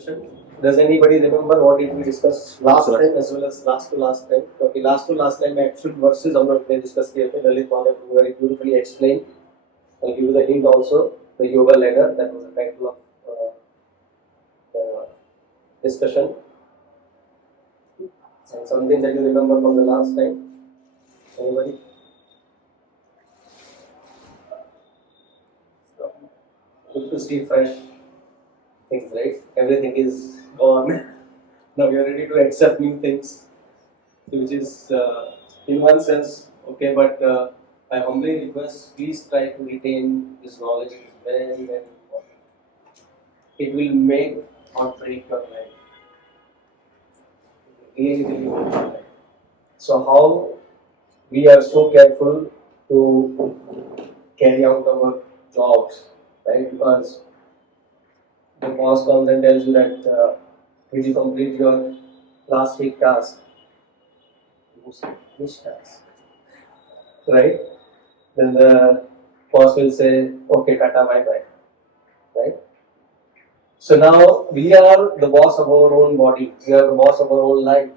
discussion. Does anybody remember what did we discuss last time as well as last to last time? Okay, last to last time actual verses हम लोग ने discuss किए थे. Lalit Madhav very beautifully explained. I'll give you the hint also. The yoga ladder, that was the title of discussion. And something that you remember from the last time. Anybody? Good to see fresh things, right? Everything is gone. Now we are ready to accept new things, which is in one sense okay, but I humbly request, please try to retain this knowledge. It's very, very important. It will make or break your life. Really, really make your life. So how we are so careful to carry out our jobs, right? Because the boss comes and tells you that did you complete your last week task? Which task? Right? Then the boss will say, okay, tata, bye bye. Right? So now we are the boss of our own body. We are the boss of our own life.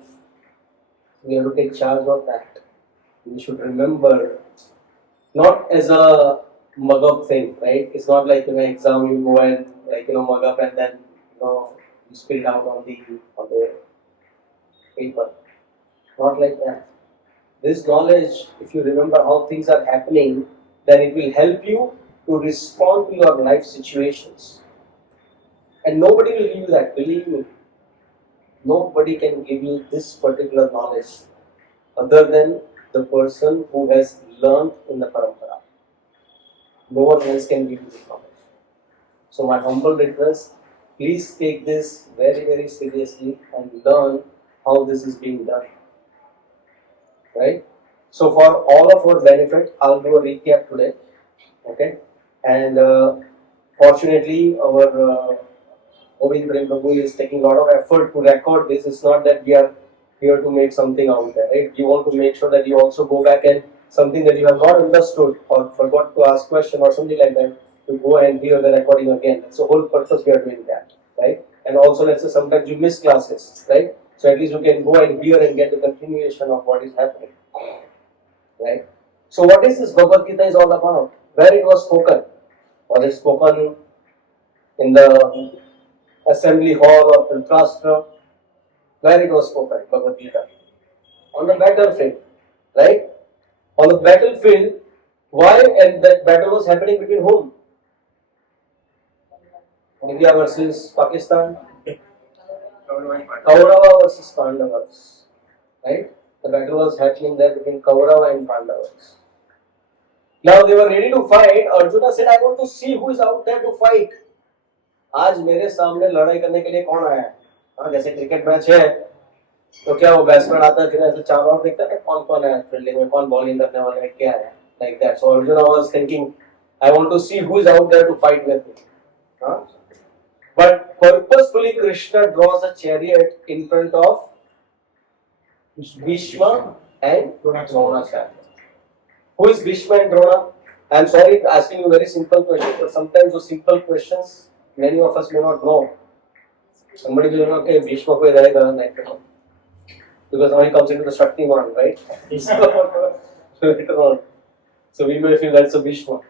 We have to take charge of that. We should remember, not as a mug up thing, right? It's not like in an exam you go and mug up and then you spill it out on the paper. Not like that. This knowledge, if you remember how things are happening, then it will help you to respond to your life situations. And nobody will give you that, believe me. Nobody can give you this particular knowledge other than the person who has learned in the parampara. No one else can give you this knowledge. So my humble request, please take this very, very seriously and learn how this is being done. Right? So for all of our benefit, I'll do a recap today. Okay? And fortunately, our Govind Prem Prabhu is taking a lot of effort to record this. It's not that we are here to make something out there, right? We want to make sure that you also go back and something that you have not understood or forgot to ask question or something like that, to go and hear the recording again. That's the whole purpose we are doing that, right? And also, let's say sometimes you miss classes, right? So at least you can go and hear and get the continuation of what is happening, right? So what is this Bhagavad Gita is all about? Where it was spoken? Was it spoken in the assembly hall of Dhritarashtra? Where it was spoken, Bhagavad Gita? On the battlefield, right? On the battlefield, why? And that battle was happening between whom? India versus Pakistan. Kaurava versus Pandavas, right? The battle was happening there between Kaurava and Pandavas. Now they were ready to fight. Arjuna said, I want to see who is out there to fight. आज मेरे सामने लड़ाई करने के लिए कौन आया है? हाँ, जैसे क्रिकेट मैच है तो क्या वो बैट्समैन आता है फिर ऐसे चारों ओर देखता है कौन कौन है फील्डिंग में, कौन बॉलिंग करने वाला है, क्या है, like that. So Arjuna was thinking, I want to see who is out there to fight with me. Huh? But purposefully Krishna draws a chariot in front of Bhishma and Dronacharya. Who is Bhishma and Drona? I am sorry asking you very simple questions, but sometimes those simple questions many of us may not know. Somebody will know, okay, Bhishma koi rahega, like because now he comes into the Shaktiman, right? So later on, so we may feel that's a Bhishma.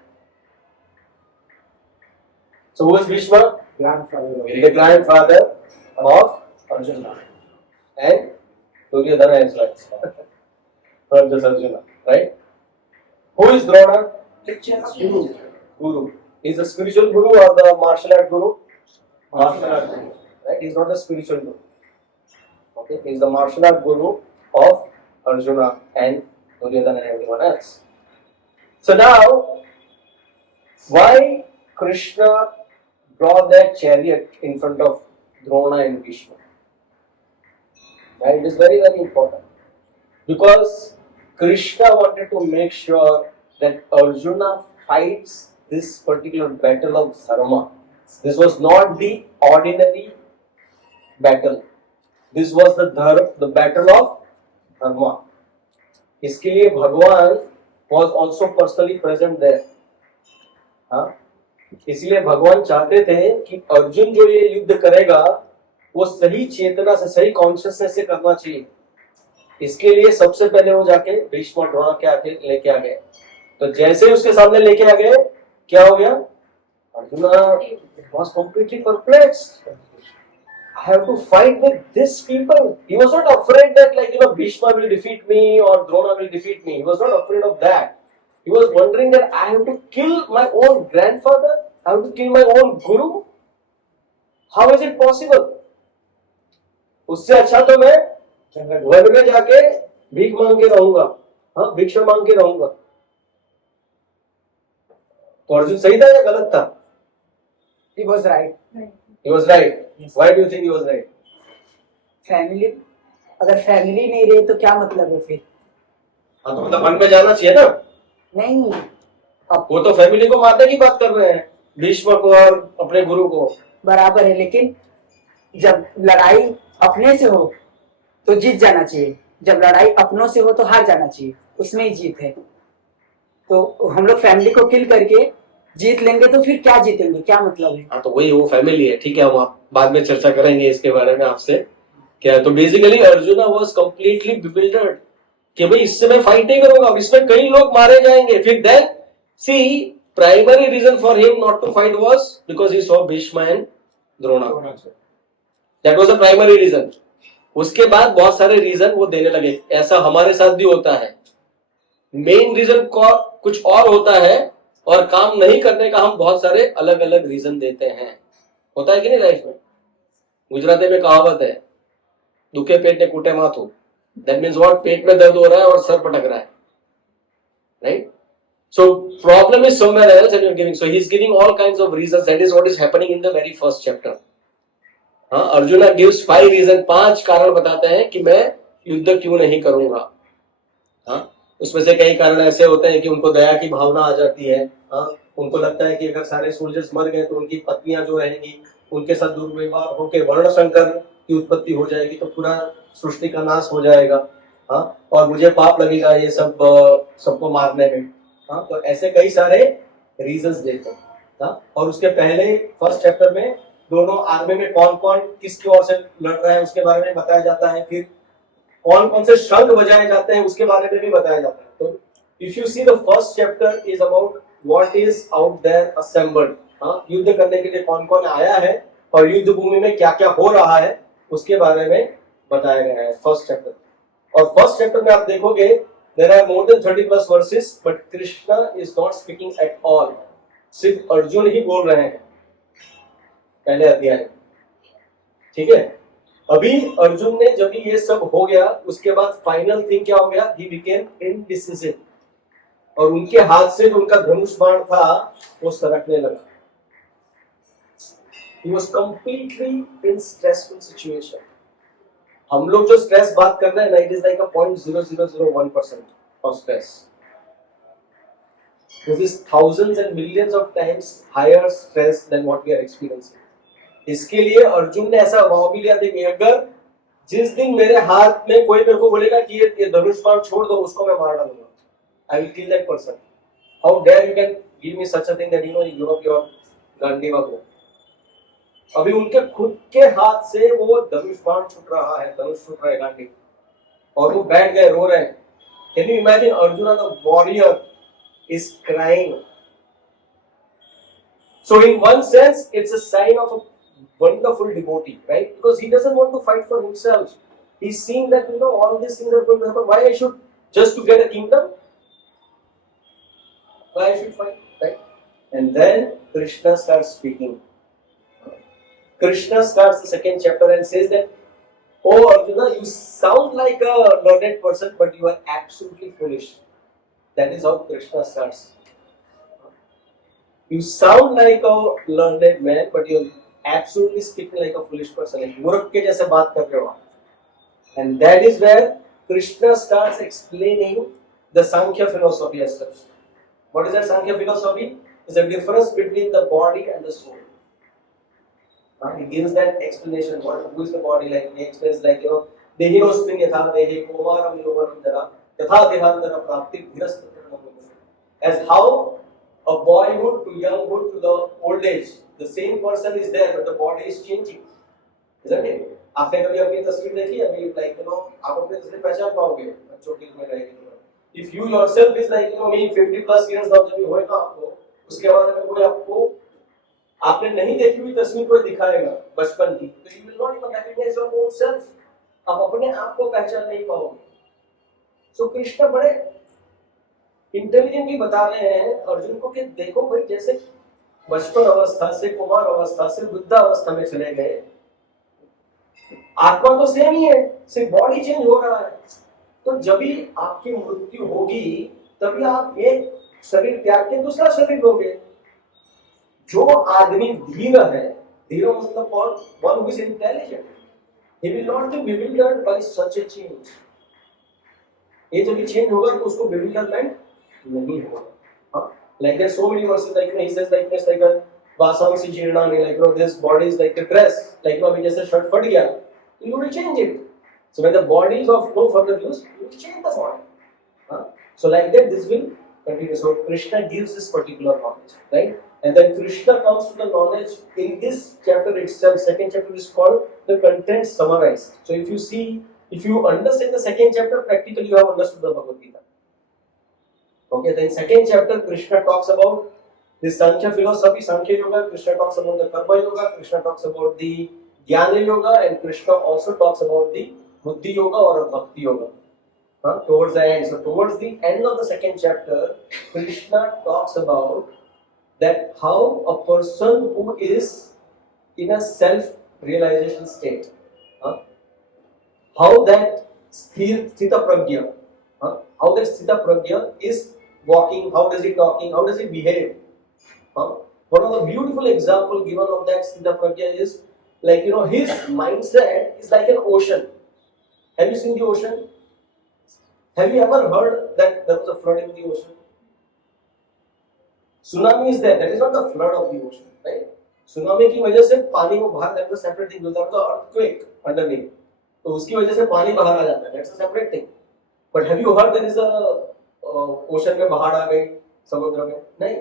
So who is Bhishma? The grandfather of Arjuna and Duryodhana as well. Not just Arjuna, right? Who is Drona? Guru. Is the spiritual guru or the martial art guru? Martial art guru. Right? He is not a spiritual guru. Okay? He is the martial art guru of Arjuna and Duryodhana and everyone else. So now, why Krishna brought that chariot in front of Drona and Bhishma? Right? It is very, very important. Because Krishna wanted to make sure that Arjuna fights this particular battle of Dharma. This was not the ordinary battle. This was the battle of Dharma. इसके लिए भगवान was also personally present there. हाँ? इसलिए भगवान चाहते थे कि अर्जुन जो ये युद्ध करेगा वो सही चेतना से, सही कॉन्शियसनेस से करना चाहिए। इसके लिए सबसे पहले वो जाके भीष्म द्रोण के आके लेके आ गए। तो जैसे ही उसके सामने लेके आ गए, क्या हो गया? Arjun was completely perplexed. I have to fight with these people. He was not afraid that, like, Bhishma will defeat me or Drona will defeat me. He was not afraid of that. He was wondering that I have to kill my own grandfather. I have to kill my own guru. How is it possible? उससे अच्छा तो मैं one में जाके भीख मांग के रहूंगा, हाँ, भिक्षा मांग के रहूंगा। तो अर्जुन सही था या गलत था? He was right. He was right. Yes. Why do you think he was right? Family, अगर फैमिली नहीं रही तो क्या मतलब है फिर? हाँ, तो मतलब वन में जाना चाहिए ना? नहीं, अब वो तो फैमिली को मारने की बात कर रहे हैं, भीष्म को और अपने गुरु को। बराबर है, लेकिन जब लड़ाई अपने से हो तो जीत जाना चाहिए, जब लड़ाई अपनों से हो तो हार जाना चाहिए, उसमें ही जीत है। तो हम लोग फैमिली को किल करके जीत लेंगे तो फिर क्या जीतेंगे, क्या मतलब है? हाँ, तो वही वो फैमिली है। ठीक है, हम बाद में चर्चा करेंगे इसके बारे में आपसे। क्या तो basically arjuna was completely bewildered कि भाई इससे मैं फाइट नहीं करूंगा, अब इसमें कई लोग मारे जाएंगे। फिर then see primary reason for him not to fight was because he saw Bhishma and Drona. That was the primary reason. उसके बाद बहुत सारे रीजन वो देने लगे। ऐसा हमारे साथ भी होता है, मेन रीजन कुछ और होता है और काम नहीं करने का हम बहुत सारे अलग अलग रीजन देते हैं। होता है कि नहीं लाइफ में? गुजराती में कहावत है, दुखे पेट ने कूटे माथू। That means what? पेट में दर्द हो रहा है और सर पटक रहा है, right? So problem is somewhere else and you're giving. So he's giving all kinds of reasons. That is what is happening in the very first chapter. हाँ, अर्जुना gives 5 reasons, 5 कारण बताते हैं कि मैं युद्ध क्यों नहीं करूंगा। हाँ, उसमें से कई कारण ऐसे होते हैं कि उनको दया की भावना आ जाती है। हाँ, उनको लगता है कि अगर सारे सोल्जर्स मर गए तो उनकी पत्नियां जो रहेंगी उनके साथ दुर्व्यवहार होकर वर्ण संकर की उत्पत्ति हो जाएगी, तो पूरा सृष्टि का नाश हो जाएगा। हाँ, और मुझे पाप लगेगा ये सब सबको मारने में। हाँ, तो ऐसे कई सारे रीजंस देते हैं। हाँ, और उसके पहले फर्स्ट चैप्टर में दोनों आर्मी में कौन कौन किसकी ओर से लड़ रहा है उसके बारे में बताया जाता है। फिर कौन कौन से शंख बजाए जाते हैं उसके बारे में भी बताया जाता है। तो if you see the first chapter is about what is out there assembled. हाँ, युद्ध करने के लिए कौन कौन आया है और युद्ध भूमि में क्या क्या हो रहा है उसके बारे में बताया गया है फर्स्ट चैप्टर। और फर्स्ट चैप्टर में आप देखोगे there are more than 30 plus verses, but Krishna is not speaking at all. सिर्फ अर्जुन ही बोल रहे हैं पहले अध्याय में। ठीक है, अभी अर्जुन ने जब ये सब हो गया उसके बाद फाइनल थिंग क्या हो गया? he became indecisive और उनके हाथ से जो उनका धनुष बाण था वो सरकने लगा। he was completely in stressful situation. हम लोग जो स्ट्रेस बात कर रहे हैं ना, it is like a 0.0001% of stress. This is thousands and millions of times higher stress than what we are experiencing. इसके लिए अर्जुन ने ऐसा भाव भी लिया था कि अगर जिस दिन मेरे हाथ में कोई मेरे को बोलेगा कि ये धनुष बाण छोड़ दो, उसको मैं मार डालूंगा। I will kill that person. How dare you can give me such a thing that you give up your Gandiva को। अभी उनके खुद के हाथ से वो धनुष बाण छूट रहा है, धनुष छूट रहा है गांडी, और वो बैठ गए, रो रहे हैं। Can you imagine? Arjun the warrior is crying. So in one sense it's a sign of a wonderful devotee, right? Because he doesn't want to fight for himself. He's seeing that all these things are going to happen. Why I should just to get a kingdom? Why I should fight, right? And then Krishna starts speaking. Krishna starts the second chapter and says that, "Oh Arjuna, you sound like a learned person, but you are absolutely foolish." That is how Krishna starts. You sound like a learned man, but you are absolutely speaking like a foolish person. Like मूर्ख के जैसे बात कर रहे हो आप. And that is where Krishna starts explaining the Sankhya philosophy as such. What is that Sankhya philosophy? It's the difference between the body and the soul. He gives that explanation. Who is the body? Like he explains, like dehinosmin yatha dehe komaram yomaram jara yatha dehantara prapti dhirastatra. As how a boyhood to younghood to the old age, the same person is there, but the body is changing. isn't it? आपने कभी अपनी तस्वीर देखी है? अभी like you know आप अपनी तस्वीर पहचान पाओगे बच्चों की में रहेगी तो if you yourself is like you know me 50 plus years of जब होएगा आपको उसके बाद में कोई आपको आपने नहीं देखी हुई तस्वीर कोई दिखाएगा बचपन की तो you will not even recognize your own self. आप अपने आप को पहचान नहीं पाओगे. So कृष्ण बड़े इंटेलिजेंटली बता रहे हैं अर्जुन को कि देखो भाई जैसे बचपन अवस्था से कुमार अवस्था से वृद्धावस्था में चले गए आत्मा तो सेम ही है सिर्फ बॉडी चेंज हो रहा है. तो जब भी आपकी मृत्यु होगी तभी आप एक शरीर त्याग के दूसरा शरीर लोगे. जो आदमी धीर है धीर मतलब कौन one who is intelligent he will not be bewildered by such a change. ये जब भी चेंज होगा तो उसको bewilderment नहीं होगा. हाँ like there's so many verses like he says like this like a vasamsi jirnani like you know this body is like a dress like you know अभी जैसे शर्ट फट गया you will change it. So when the body is of no further use you will change the body. So like that this will continue. So Krishna gives this particular knowledge, right? And then Krishna comes to the knowledge in this chapter itself. Second chapter is called the content summarized. So if you see, if you understand the second chapter, practically you have understood the Bhagavad Gita. Okay, then second chapter Krishna talks about the Sankhya philosophy, Sankhya Yoga. Krishna talks about the Karma Yoga. Krishna talks about the Jnana Yoga, and Krishna also talks about the Buddhi Yoga or Bhakti Yoga. Towards the end. So towards the end of the second chapter, Krishna talks about that how a person who is in a self-realization state, how that Sthita Pragya, how that Sthita Pragya is walking, how does he talking, how does he behave. One of the beautiful example given of that Sthita Pragya is like, you know, his mindset is like an ocean. Have you seen the ocean? Have you ever heard that there was a flood in the ocean? Tsunami is there. That is not the flood of the ocean, right? Tsunami की वजह से पानी को बाहर that is a separate thing. There is earthquake underneath. तो उसकी वजह से पानी बाहर आ जाता है. That's a separate thing. But have you heard there is a ocean में बाहर आ गई समुद्र में? नहीं.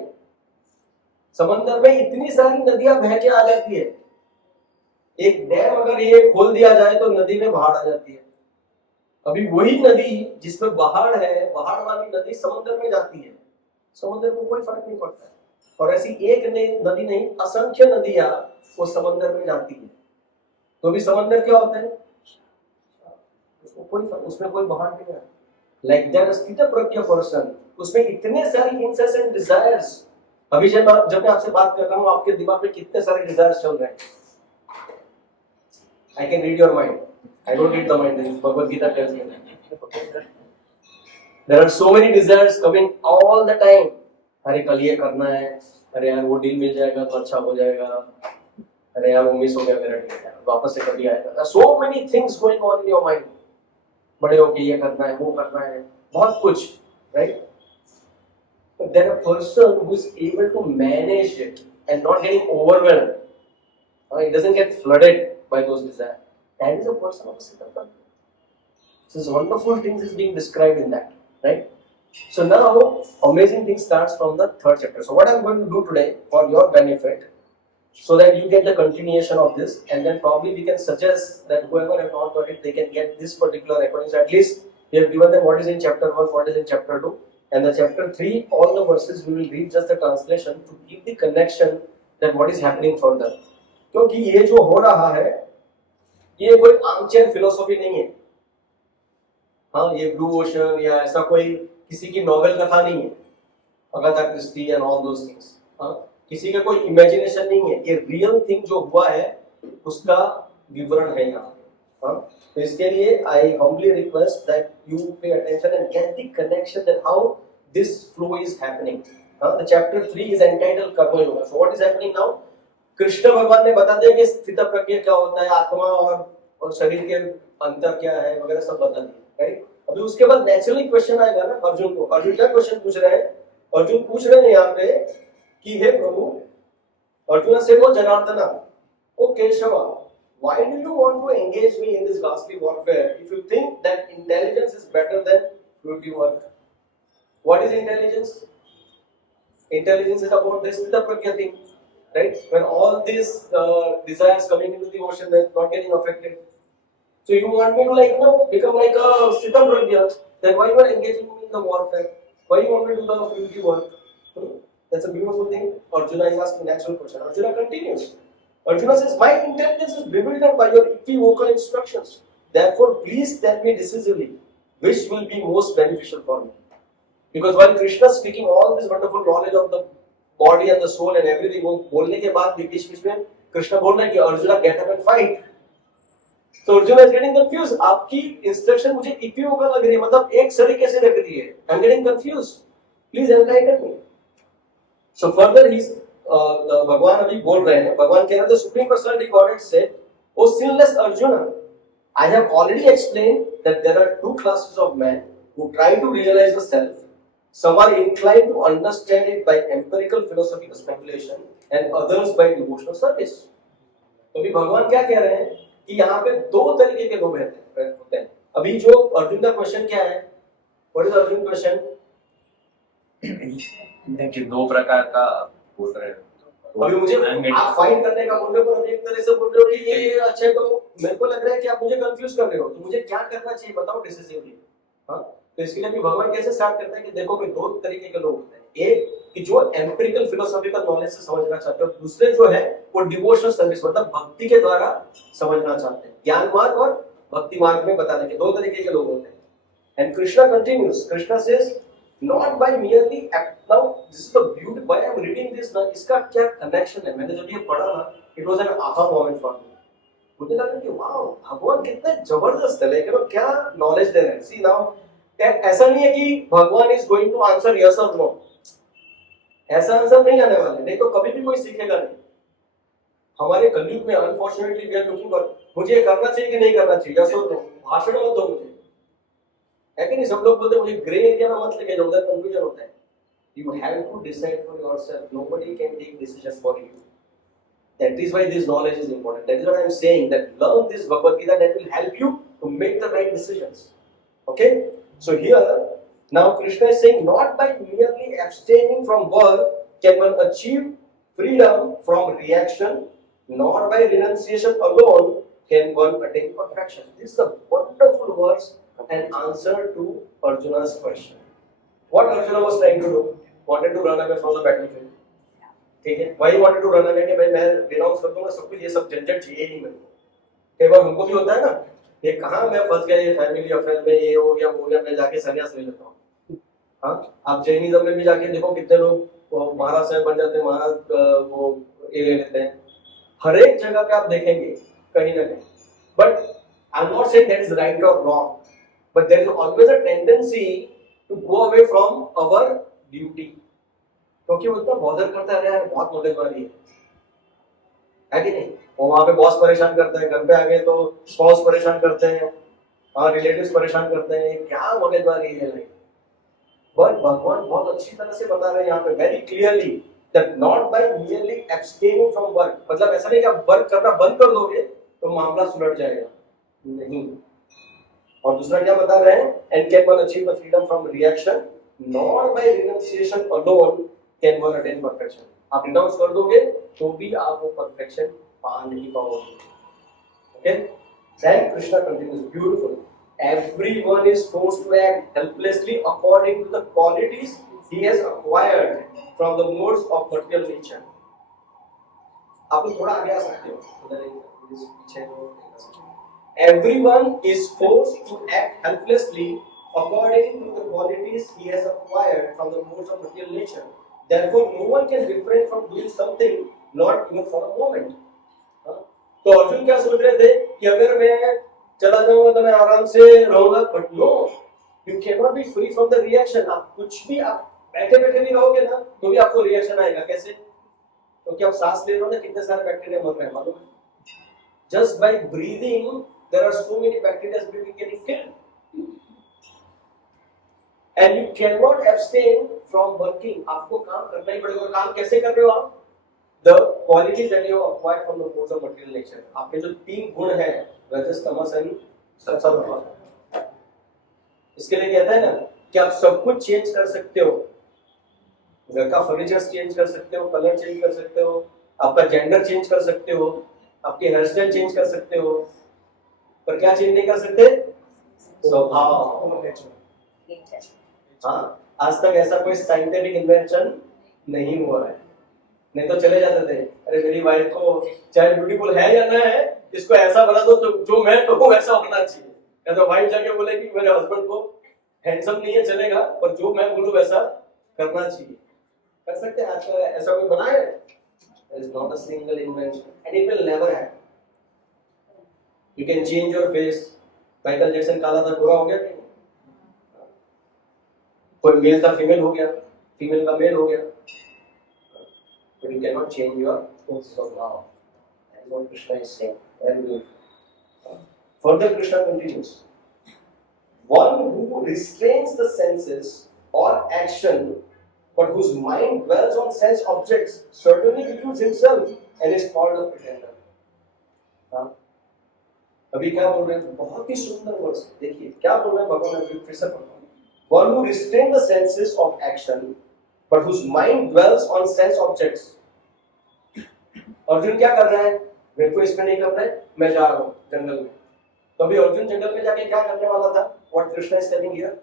समुद्र में इतनी सारी नदियां बह के आ जाती है. एक डैम अगर ये खोल दिया जाए तो नदी में बाढ़ आ जाती है. अभी वही नदी जिसमें बाढ़ है, बाढ़ वाली नदी समुद्र में जाती है, समुद्र को कोई फर्क नहीं पड़ता है. और ऐसी एक नदी नहीं, असंख्य नदियां वो समुद्र में जाती है. तो भी समुद्र क्या होता है? उसमें कोई बाढ़ नहीं है. लाइक दैट स्थित प्रज्ञ पर्सन, उसमें इतने सारी इंसेसेंट डिजायर्स. अभी जब मैं आपसे बात कर रहा हूँ आपके दिमाग में कितने सारे डिजायर्स चल रहे हैं. I can read your mind. I don't read the mind. Bhagavad Gita tells me that. There are so many desires coming all the time. अरे कल ये करना है, अरे यार वो डील मिल जाएगा तो अच्छा हो जाएगा, अरे यार वो मिस हो गया मेरा डील, वापस से कभी आएगा. So many things going on in your mind. बड़े होके ये करना है, वो करना है, बहुत कुछ, right? But then a person who is able to manage it and not getting overwhelmed, he doesn't get flooded by those desires. That is a person of Siddhartha. So this wonderful things is being described in that, right? So now amazing thing starts from the third chapter. So what I'm going to do today for your benefit, so that you get the continuation of this, and then probably we can suggest that whoever has not got it, they can get this particular recording. So at least we have given them what is in chapter 1, what is in chapter 2, and the chapter 3, all the verses we will read just the translation to give the connection that what is happening further. क्योंकि ये जो हो रहा है ये कोई armchair philosophy नहीं है. हाँ, ये ब्लू ओशन या ऐसा कोई किसी की नॉवेल कथा नहीं है, Agatha Christie and all those things. हाँ, किसी का कोई इमेजिनेशन नहीं है. ये रियल थिंग जो हुआ है उसका विवरण है यहाँ. हाँ, तो इसके लिए I humbly request that you pay attention and get the connection that how this flow is happening. The chapter 3 is entitled Karma Yoga. So what is happening now? Krishna भगवान ने बता दिया कि स्थित प्रज्ञा क्या होता है, आत्मा और शरीर के अंतर क्या है वगैरह सब बता दिया, राइट? अभी उसके बाद नेचुरली क्वेश्चन आएगा ना अर्जुन को. अर्जुन क्या क्वेश्चन पूछ रहे हैं? अर्जुन पूछ रहे हैं यहाँ पे कि हे प्रभु, अर्जुन से वो जनार्दना, ओ केशवा, why do you want to engage me in this ghastly warfare if you think that intelligence is better than fruity work? What is intelligence? Intelligence is about this the pragya thing. right? When all these desires coming into the ocean, they're not getting affected. So you want me to like become like a Sitam Ragya, then why you are engaging me in the warfare? Why you want me to do the filthy work? That's a beautiful thing. Arjuna is asking natural question. Arjuna continues. Arjuna says, my intelligence is bewildered by your equivocal instructions. Therefore, please tell me decisively which will be most beneficial for me. Because while Krishna is speaking all this wonderful knowledge of the body and the soul and everything, वो बोलने के बाद भी बीच में कृष्ण बोल रहे हैं कि arjuna get up and fight. So Arjuna is getting confused. आपकी instruction मुझे equivocal लग रही है, मतलब एक तरीके से लग रही है. I'm getting confused. Please enlighten me. So further he's भगवान अभी बोल रहे हैं. भगवान कह रहे हैं the Supreme Personality Godhead said, "O sinless Arjuna, I have already explained that there are two classes of men who try to realize the self. Some are inclined to understand it by empirical philosophical speculation and others by devotional service." तो अभी भगवान क्या कह रहे हैं कि यहाँ पे दो तरीके के लोग होते हैं. अभी जो अर्जुन का क्वेश्चन क्या है? What is Arjun question? कि दो प्रकार का बोल रहे हैं. अभी मुझे आप फाइट करने का बोल रहे हो, पर अभी एक तरह से बोल रहे हो कि ये अच्छा है, तो मेरे को लग रहा है कि आप मुझे कंफ्यूज कर रहे हो. तो मुझे क्या करना चाहिए बताओ डिसिसिवली. हाँ, तो इसके लिए भी भगवान कैसे स्टार्ट करता है कि देखो कि दो तरीके के लोग होते हैं. एक कि जो एम्पिरिकल फिलोसॉफिकल नॉलेज से समझना चाहते हो, दूसरे जो है वो डिवोशनल सर्विस मतलब भक्ति के द्वारा समझना चाहते हैं. ज्ञान मार्ग और भक्ति मार्ग में बताने के दो तरीके के लोग होते हैं. And Krishna continues. Krishna says not by merely act. Now this is the beauty why I am reading this ना, इसका क्या कनेक्शन है? मैंने जब ये पढ़ा ना, it was an aha moment for me. मुझे लगा कि वाओ, भगवान कितने जबरदस्त है, लेकिन क्या नॉलेज दे रहे हैं. See now, ऐसा नहीं है कि भगवान is going to answer yes और नो. ऐसा आंसर नहीं आने वाले, नहीं तो कभी भी कोई सीखेगा नहीं. हमारे कलयुग में unfortunately we are looking for मुझे करना चाहिए कि नहीं करना चाहिए, यस और नो. भाषण मत दो मुझे, है कि नहीं? सब लोग बोलते हैं मुझे ग्रे एरिया में मत लेके जाओ, उधर कंफ्यूजन होता है. You have to decide for yourself. Nobody can take decision for you. That is why this knowledge is important. That is what I am saying, that learn this Bhagavad Gita, that will help you to make the right decisions. Okay? So here, now Krishna is saying, not by merely abstaining from work can one achieve freedom from reaction, nor by renunciation alone can one attain perfection. This is a wonderful verse and answer to Arjuna's question. What Arjuna was trying to do? Wanted to run away from the battlefield. ठीक है? Why he wanted to run away? कि भाई मैं renounce कर दूंगा सब कुछ, ये सब झंझट चाहिए नहीं मेरे को. कई बार हमको भी होता है ना, ये कहाँ मैं फंस गया, ये फैमिली अफेयर में ये हो गया वो हो गया, मैं जाके संन्यास ले लेता हूँ. हाँ, आप जैनिज्म में भी जाके देखो कितने लोग महाराज साहब बन जाते हैं, महाराज वो ये ले लेते हैं. हर एक जगह पे आप देखेंगे कहीं ना कहीं. But I'm not saying that is right or wrong, but there is always a tendency to go away from our duty. क्योंकि वो इतना बॉदर करता है यार, बहुत मगजमारी है कि नहीं? और वहाँ पे बॉस परेशान करता है, घर पे आ गए तो स्पाउस परेशान करते हैं, हाँ रिलेटिव्स परेशान करते हैं, क्या मगजमारी है लाइफ. बट भगवान बहुत अच्छी तरह से बता रहे हैं यहाँ पे very clearly that not by merely abstaining from work. मतलब ऐसा नहीं कि आप वर्क करना बंद कर दोगे तो मामला सुलझ जाएगा, नहीं. और दूसरा क्या बता रहे हैं? And can one achieve the freedom from reaction, nor by renunciation alone can one attain perfection. आप renounce कर दोगे तो भी आप वो perfection पा नहीं पाओगे. Okay? Then Krishna continues, beautiful. Everyone is forced to act helplessly according to the qualities he has acquired from the modes of material nature. आप लोग थोड़ा आगे आ सकते हो, उधर पीछे. Everyone is forced to act helplessly according to the qualities he has acquired from the modes of material nature. Therefore, no one can refrain from doing something, not even for a moment. तो अर्जुन क्या सोच रहे थे कि अगर मैं चला जाऊंगा तो मैं आराम से रहूंगा, but no, you can not be free from the reaction. आप कुछ भी आप बैठे बैठे भी रहोगे ना तो भी आपको रिएक्शन आएगा. कैसे? क्योंकि आप सांस ले रहे हो ना, कितने सारे बैक्टीरिया मर रहे हैं मालूम है? Just by breathing, there are so many bacteria getting killed. And you cannot abstain from working. आपको काम करना ही पड़ेगा. काम कैसे कर रहे हो आप? The qualities that you have acquired from the modes of material nature. आपके जो तीन गुण हैं, रजस, तमस और सत्व, इसके लिए कहता है ना कि आप सब कुछ चेंज कर सकते हो. घर का फर्नीचर चेंज कर सकते हो, कलर चेंज कर सकते हो, आपका जेंडर चेंज कर सकते हो, आपके हेयर स्टाइल चेंज कर सकते हो, पर क्या चेंज नहीं कर सकते? स्वभाव। हाँ, आज तक ऐसा कोई साइंटिफिक इन्वेंशन नहीं हुआ है। नहीं तो चले जाते थे, अरे मेरी वाइफ को चाहे ब्यूटीफुल है या ना है, इसको ऐसा बना दो तो जो मैं कहूँ वैसा होना चाहिए। या तो वाइफ जाके बोले कि मेरे हस्बैंड को हैंडसम नहीं है चलेगा, पर जो मैं बोलूं वैसा करना चाहिए। कर सकते हैं, आजकल ऐसा कोई बना है? There is not a single invention and it will never happen. You can change your face. Michael Jackson काला था, गोरा हो गया नहीं? कोई मेल था फीमेल हो गया, फीमेल का मेल हो गया, but you cannot change your forces of now. That is what Krishna is saying. Very good. Further, Krishna continues. One who restrains the senses or action, but whose mind dwells on sense objects, certainly deludes himself and is called a pretender. हाँ? अभी क्या बोल रहे हैं? बहुत ही सुंदर वर्ष। देखिए क्या बोल रहे हैं भगवान ने, फिर से पढ़ता हूँ। One who restrains the senses of action, but whose mind dwells on sense objects. Arjun क्या कर रहा है? मेरे को इसमें नहीं करना है, मैं जा रहा हूँ जंगल में। तो अभी अर्जुन जंगल में जाके क्या करने वाला था? What Krishna is telling here?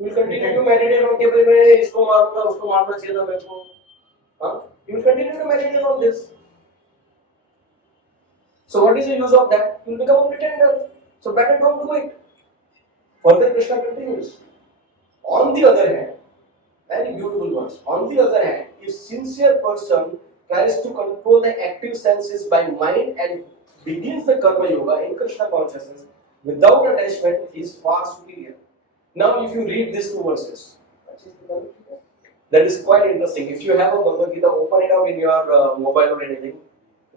You will continue to meditate on के भाई मैं इसको मारूंगा, उसको मारना चाहिए था मेरे को। हाँ? You will continue to meditate on this. So what is the use of that? You will become a pretender. So better don't do it. Further Krishna continues. On the other hand, very beautiful words. On the other hand, if sincere person tries to control the active senses by mind and begins the karma yoga in Krishna consciousness without attachment, he is far superior. Now, if you read these two verses, that is quite interesting. If you have a Bhagavad Gita, open it up in your mobile or anything.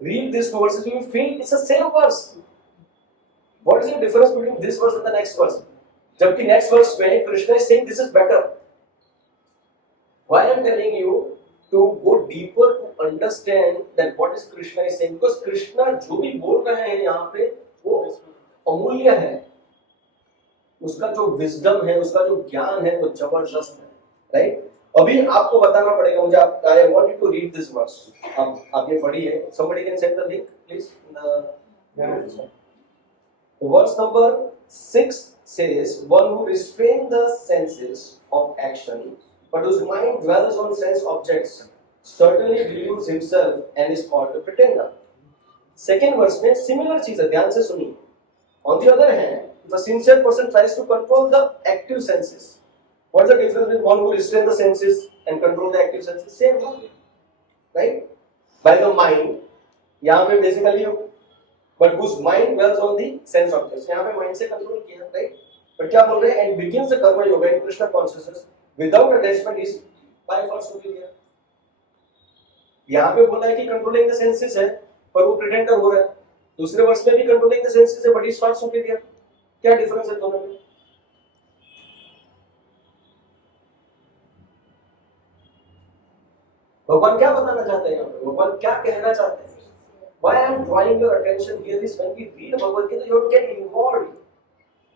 Read these two verses, you will feel it's the same verse. What is the difference between this verse and the next verse? Jabki next verse mein Krishna is saying this is better. Why I am telling you to go deeper to understand that what is Krishna is saying, because Krishna जो भी बोल रहे हैं यहाँ पे वो अमूल्य है, उसका जो विजडम है, उसका जो ज्ञान है वो जबरदस्त है, राइट? अभी आपको बताना पड़ेगा मुझे, I want you to read this verse. आप ये पढ़ी है, somebody can send the link please. Verse number 6 says, one who restrains the senses of action but whose mind dwells on sense objects certainly deludes himself and is called a pretender. Second verse में similar चीज है, ध्यान से सुनिए. On the other hand, if a sincere person tries to control the active senses, what's the difference between one who restrains the senses and control the active senses? Same, right? By the mind, यहाँ पे basically, but whose mind dwells on the sense objects. यहाँ पे mind से control किया, right? But क्या बोल रहे हैं? And begins the karma yoga in Krishna consciousness without attachment is by far superior. यहाँ पे बोला है कि controlling the senses है, पर वो pretender हो रहा है. दूसरे वर्ष में भी controlling the senses है, but is far superior. क्या difference है दोनों में? भगवान क्या बताना चाहते हैं यहाँ पे? भगवान क्या कहना चाहते हैं? Why I am drawing your attention here is when we read Bhagavad Gita, you have to get involved.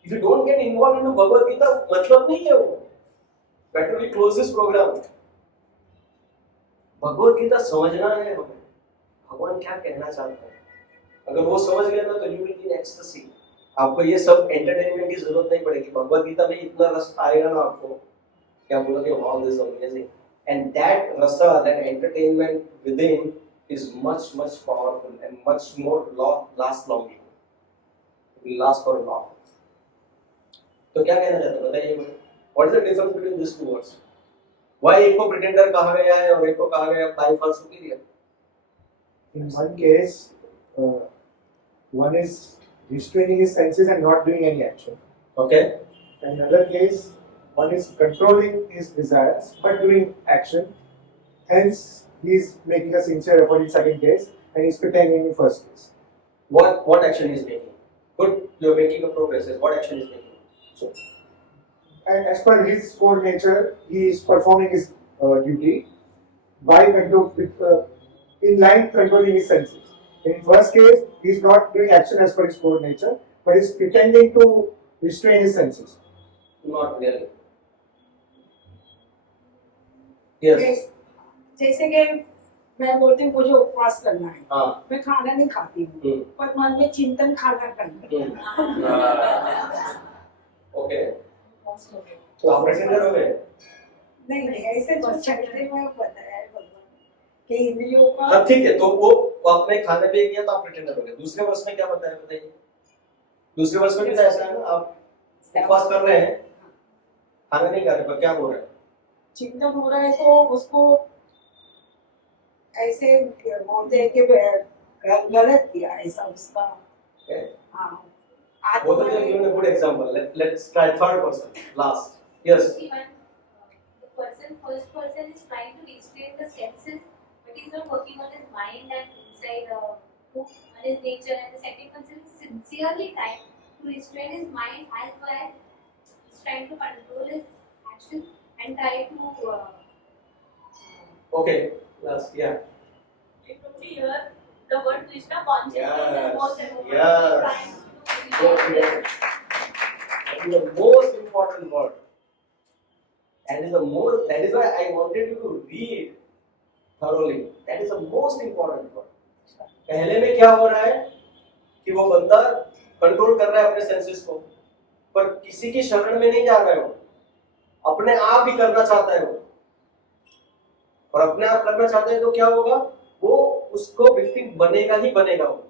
If you don't get involved into Bhagavad Gita, मतलब नहीं है वो. Better we close this program. Bhagavad Gita समझना है हमें, भगवान क्या कहना चाहते हैं. अगर वो समझ गए ना तो you will be in ecstasy. आपको ये सब एंटरटेनमेंट की जरूरत नहीं पड़ेगी. भगवद गीता में इतना रस आएगा ना आपको, क्या बोलोगे, all this amazing. And that rasa, that entertainment within is much powerful and much more last longing. It will last for long. तो क्या कहना चाहते हैं बताइए मुझे. What is the difference between these two words? Why एक को pretender कहा गया है और एक को कहा गया by far superior? In one case, one is restraining his senses and not doing any action. Okay. And in another case, one is controlling his desires but doing action. Hence, he is making a sincere effort in second case and he is pretending in first case. What action is making? Good, you are making a progress. What action is making? So, And as per his core nature, he is performing his duty by in line controlling his senses. In first case, he is not doing action as per his core nature, but is pretending to restrain his senses. not really. Yes. जैसे कि मैं बोलती हूँ मुझे उपवास करना है, हाँ मैं खाना नहीं खाती हूँ, हम्म, पर मन में चिंतन खाना करना ओके उपवास हो गया। तो आप प्रेटेंडर हो गए नहीं नहीं, ऐसे जो चरित्र में बताया है भगवान ने कि इंद्रियों का हाँ ठीक है, तो वो आपने खाने पे किया तो आप प्रेटेंडर हो गए। दूसरे वर्ष में क्या बताया बताइए? दूसरे वर्ष में भी तो ऐसा है ना, आप उपवास कर रहे हैं, खाना नहीं खा रहे, पर क्या हो रहा है? चिंतन हो रहा है तो उसको ऐसे बोलते हैं कि गलत किया ऐसा उसका। Okay? हाँ Both of you have given a good example. Let's try third person. Last. Yes. Even the first person is trying to restrain the senses, but he's not working on his mind and inside on his nature. And the second person is sincerely trying to restrain his mind as well as he's trying to control his actions and try to. Okay. Last. Yeah. Here, the word Krishna consciousness Yes. is most important. Yes. Trying So to clear. That is the most important word. That is the most. That is why I wanted you to read thoroughly. That is the most important word. पहले में क्या हो रहा है कि वो बंदा control कर रहा है अपने सेंसेस को, पर किसी की शरण में नहीं जा रहा है, वो अपने आप ही करना चाहता है वो, और अपने आप करना चाहता है तो क्या होगा, वो उसको विक्टिम बनेगा ही बनेगा वो।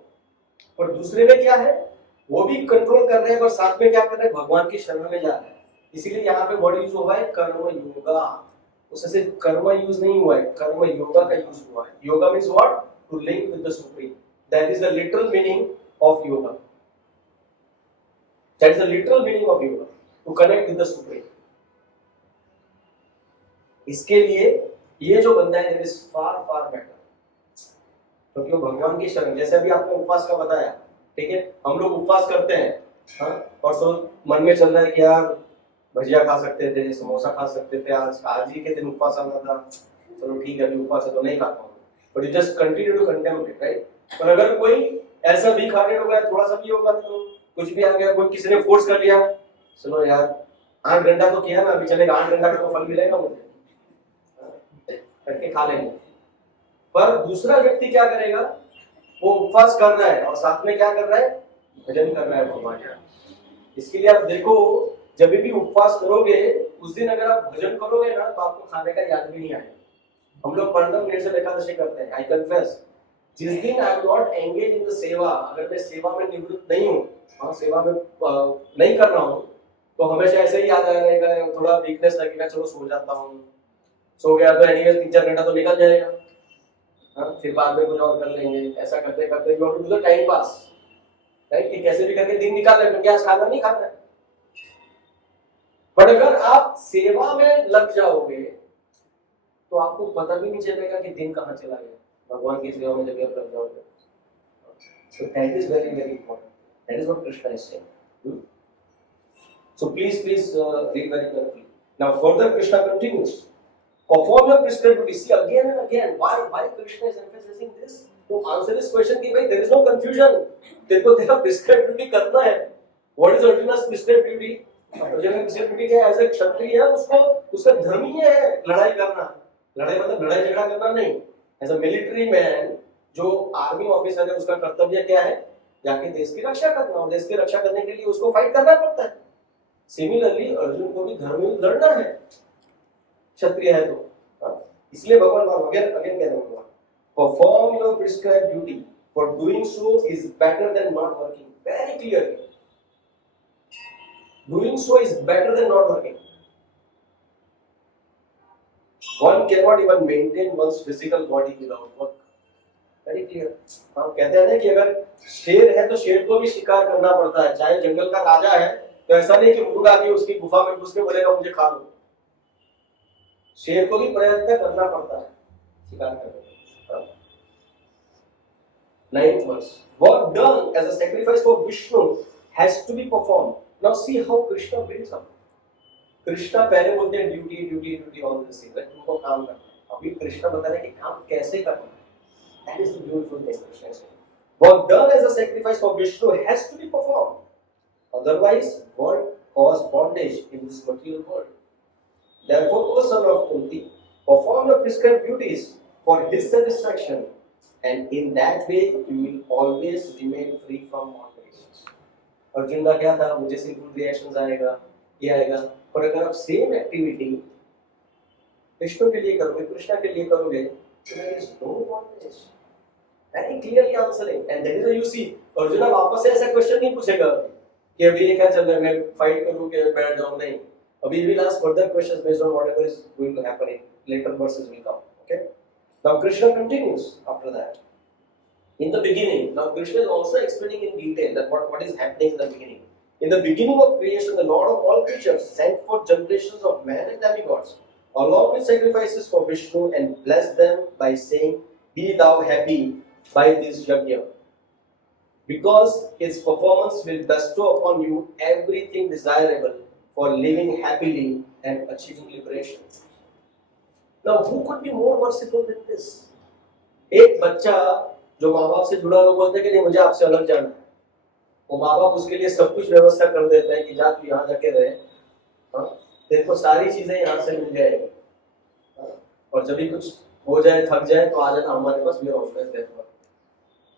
और दूसरे में क्या है, वो भी कंट्रोल कर रहे हैं पर साथ में क्या कर रहे हैं, भगवान की शरण में जा रहे हैं। इसीलिए यहाँ पे वर्ड यूज हुआ है कर्म योगा, उससे सिर्फ कर्म यूज नहीं हुआ है, कर्म योगा का यूज हुआ है। Yoga means what? To link with the supreme. That is the literal meaning of yoga. That is the literal meaning of yoga, to connect with the supreme. इसके लिए ये जो बंदा है, it is far far better, क्योंकि वो भगवान की शरण। जैसे अभी आपने उपवास का बताया, ठीक है, हम लोग उपवास करते हैं, हाँ, और सो मन में चल रहा है कि यार भजिया खा सकते थे, समोसा खा सकते थे, आज ही के दिन उपवास आना था, चलो ठीक है अभी उपवास है तो नहीं खाता हूँ, but you just continue to contempt it, right? पर अगर कोई ऐसा भी खाने हो गया, थोड़ा सा भी होगा तो कुछ भी आ गया, कोई किसी ने फोर्स कर लिया, चलो यार 8 घंटा तो किया ना, अभी चलेगा, 8 घंटा का तो फल मिलेगा मुझे, करके खा लेंगे। पर दूसरा व्यक्ति क्या करेगा, वो उपवास कर रहा है और साथ में क्या कर रहा है, भजन कर रहा है भगवान का। इसके लिए आप देखो, जब भी उपवास करोगे उस दिन अगर आप भजन करोगे ना, तो आपको खाने का याद भी नहीं आएगा। हम लोग 15 मिनट से एकादशी करते हैं, आई कन्फेस, जिस दिन I am not engage in the सेवा, अगर मैं सेवा में निवृत्त नहीं हूँ, हाँ सेवा में नहीं कर रहा हूँ, तो हमेशा ऐसे ही याद आएगा, थोड़ा वीकनेस लगेगा, चलो सो जाता हूँ, सो गया तो एनीवे 3-4 घंटा तो निकल जाएगा, हाँ, फिर बाद में कुछ और कर लेंगे। ऐसा करते करते you have to do the time pass, right, कि कैसे भी करके दिन निकाल ले, क्योंकि आज खाना नहीं खाना है। बट अगर आप सेवा में लग जाओगे तो आपको पता भी नहीं चलेगा कि दिन कहाँ चला गया, भगवान की सेवा में जब आप लग जाओगे। So that is very very important. That is what Krishna is saying. So please read very carefully. Now further Krishna continues. Perform your prescribed duty. See again and again why Krishna is emphasizing this. To answer this question कि भाई there is no confusion. तेरे को तेरा prescribed duty करना है. What is Arjuna's prescribed duty? Arjun की prescribed duty क्या है? As a क्षत्रिय है, उसको उसका धर्म ही है लड़ाई करना. लड़ाई मतलब लड़ाई झगड़ा करना नहीं. As a military man, जो आर्मी ऑफिसर है, उसका कर्तव्य क्या है? जाके देश की रक्षा करना, और देश की रक्षा करने के लिए उसको फाइट करना पड़ता है। सिमिलरली अर्जुन को भी धर्म युद्ध लड़ना है, क्षत्रिय है तो, इसलिए भगवान अगेन कह रहे हैं, perform your prescribed duty, for doing so is better than not working. Very clearly, doing so is better than not working. One cannot even maintain one's physical body without work. Very clear. हम कहते हैं ना कि अगर शेर है तो शेर को भी शिकार करना पड़ता है, चाहे जंगल का राजा है, तो ऐसा नहीं कि मुर्गा आके उसकी गुफा में घुस के बोलेगा मुझे खा लो। शेर को भी प्रयत्न करना पड़ता है शिकार करने का। 9th verse. Work done as a sacrifice for Vishnu has to be performed. Now see how Krishna builds up. Krishna पहले बोलते हैं duty duty duty all this thing, तुमको काम करना है। अभी कृष्णा बता रहे हैं कि काम कैसे करना है। That is the beautiful thing Krishna is saying. Work done as a sacrifice for Vishnu has to be performed. Otherwise, work cause bondage in this material world. Therefore, O son of Kunti, perform your prescribed duties, for his satisfaction, and in that way you will always remain free from motivations. Arjun का क्या था, मुझे simple reactions आएगा, ये आएगा, पर अगर आप सेम एक्टिविटी कृष्ण के लिए करोगे, कृष्णा के लिए करोगे, तो there is no motivation. Very clearly answering, and that is why you see, Arjun अब वापस से ऐसा क्वेश्चन नहीं पूछेगा कि अभी ये क्या चल रहा है, मैं फाइट करूं कि बैठ जाऊं, नहीं. Abhi will ask further questions based on whatever is going to happen in later verses will come. Okay. Now Krishna continues after that. In the beginning, now Krishna is also explaining in detail that what is happening in the beginning. In the beginning of creation, the Lord of all creatures sent forth generations of men and demigods, along with sacrifices for Vishnu, and blessed them by saying, "Be thou happy by this yajna, because its performance will bestow upon you everything desirable for living happily and achieving liberation." Now, who could be more merciful than this? एक बच्चा जो माँ बाप से जुड़ा हुआ बोलता है कि नहीं मुझे आपसे अलग जाना है, वो माँ बाप उसके लिए सब कुछ व्यवस्था कर देता है कि जा तू यहाँ जाके रहे, हाँ, तेरे को सारी चीजें यहाँ से मिल जाएगी, और जब भी कुछ हो जाए, थक जाए, तो आ जाना हमारे पास, we are always there for you.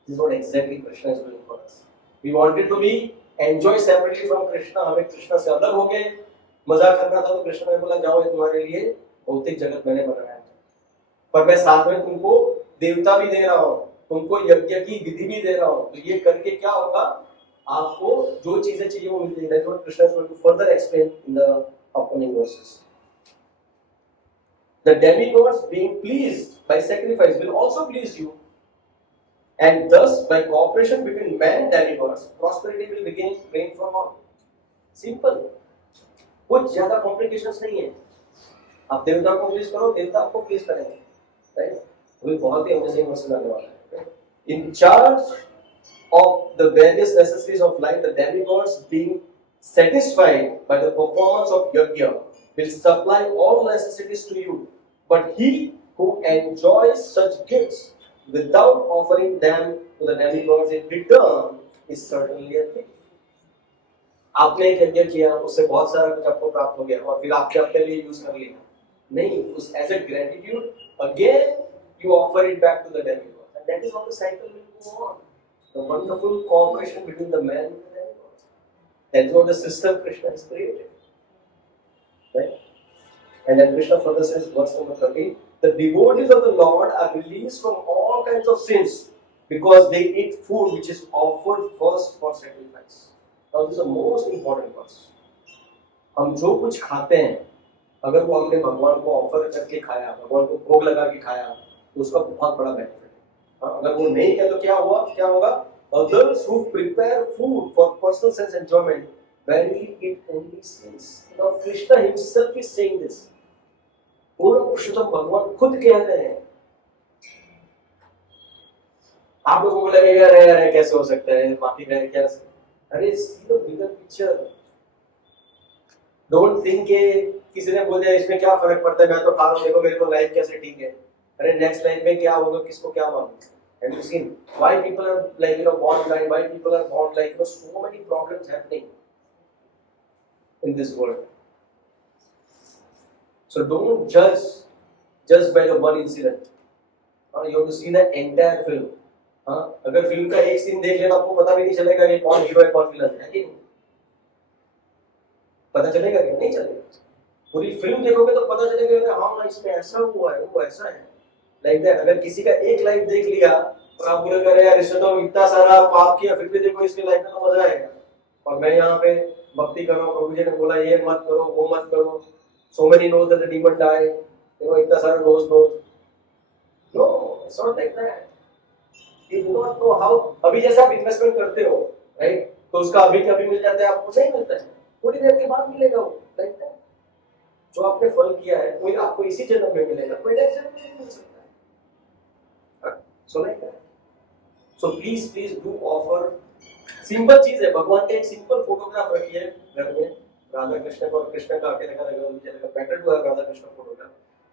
This is what exactly Krishna is doing for us. We wanted to be enjoy separately from Krishna. हमें कृष्णा से अलग हो गए, मजा करना था, तो कृष्ण ने बोला जाओ, ये तुम्हारे लिए भौतिक जगत मैंने बनाया है, पर मैं साथ में तुमको देवता भी दे रहा हूँ, तुमको यज्ञ की विधि भी दे रहा हूँ, तो ये करके क्या होगा, आपको जो चीजें चाहिए वो मिलती है. That's what Krishna is going to further explain in the upcoming verses. The demigods being pleased by sacrifice will also please you. And thus, by cooperation between man and demigods, prosperity will begin reign from all. Simple. कुछ ज्यादा complications नहीं है. आप देवता को please करो, देवता आपको प्लीज करेंगे, right? वो बहुत ही अमेजिंग मसला आने वाला है. In charge of the various necessities of life, the demigods being satisfied by the performance of yajna will supply all necessities to you. But he who enjoys such gifts without offering them to the demigods in return is certainly a thief. आपने एक यज्ञ किया, उससे बहुत सारा कुछ आपको प्राप्त हो गया, और फिर आपने अपने लिए यूज कर लिया, नहीं, उस as a gratitude again you offer it back to the demigods, and that is how the cycle will go on. The wonderful cooperation between the man and the demigods. That's what the system Krishna has created, right? And then Krishna further says, verse number 13, the devotees of the Lord are released from all kinds of sins because they eat food which is offered first for sacrifice. Now this is the most important verse. हम जो कुछ खाते हैं, अगर वो हमने भगवान को ऑफर करके खाया, भगवान को भोग लगा के खाया, तो उसका बहुत बड़ा बेनिफिट है. अगर वो नहीं किया तो क्या होगा? Others who prepare food for personal sense enjoyment verily eat only sins. Now Krishna himself is saying this. पूर्ण पुरुषोत्तम भगवान खुद कह रहे हैं. आप लोगों को लगेगा अरे कैसे हो सकता है, बाकी कह क्या, अरे see the bigger picture. Don't think के किसी ने बोल दिया इसमें क्या फर्क पड़ता है, मैं तो खा रहा हूँ, देखो मेरे को लाइफ कैसे ठीक है, अरे नेक्स्ट लाइफ में क्या होगा, किसको क्या मालूम. Have you seen why people are like born blind, why people are born like so many problems happening in this world. So don't judge just by the one incident. You have to see the entire film. अगर film का एक scene देख लेना, आपको पता भी नहीं चलेगा कि कौन हीरो है कौन विलन है, कि पता चलेगा कि नहीं चलेगा. पूरी फिल्म देखोगे तो पता चलेगा हाँ इसमें ऐसा हुआ है, वो ऐसा है, लाइक दैट. अगर किसी का एक लाइफ देख लिया और आप बोलेगा अरे यार इसने तो इतना सारा पाप किया, फिर भी देखो इसकी लाइफ में तो मजा आएगा, और मैं यहाँ पे भक्ति कर रहा हूँ, प्रभु जी ने बोला ये मत करो, वो मत करो, so many knows that the demon die, देखो इतना सारा knows. No, it's not like that. You do not know how. अभी जैसे आप इन्वेस्टमेंट करते हो, राइट, तो उसका अभी कभी मिल जाता है, आपको नहीं मिलता है, थोड़ी देर के बाद मिलेगा वो, लाइक दैट. जो आपने फल किया है कोई आपको इसी जन्म में मिलेगा, कोई नेक्स्ट जन्म में नहीं मिल सकता है. So like that. So please do offer. Simple चीज है, भगवान का एक सिंपल फोटोग्राफ रखिए घर में, राधा कृष्ण का, और कृष्ण का आके लगा better to have Radha Krishna photograph.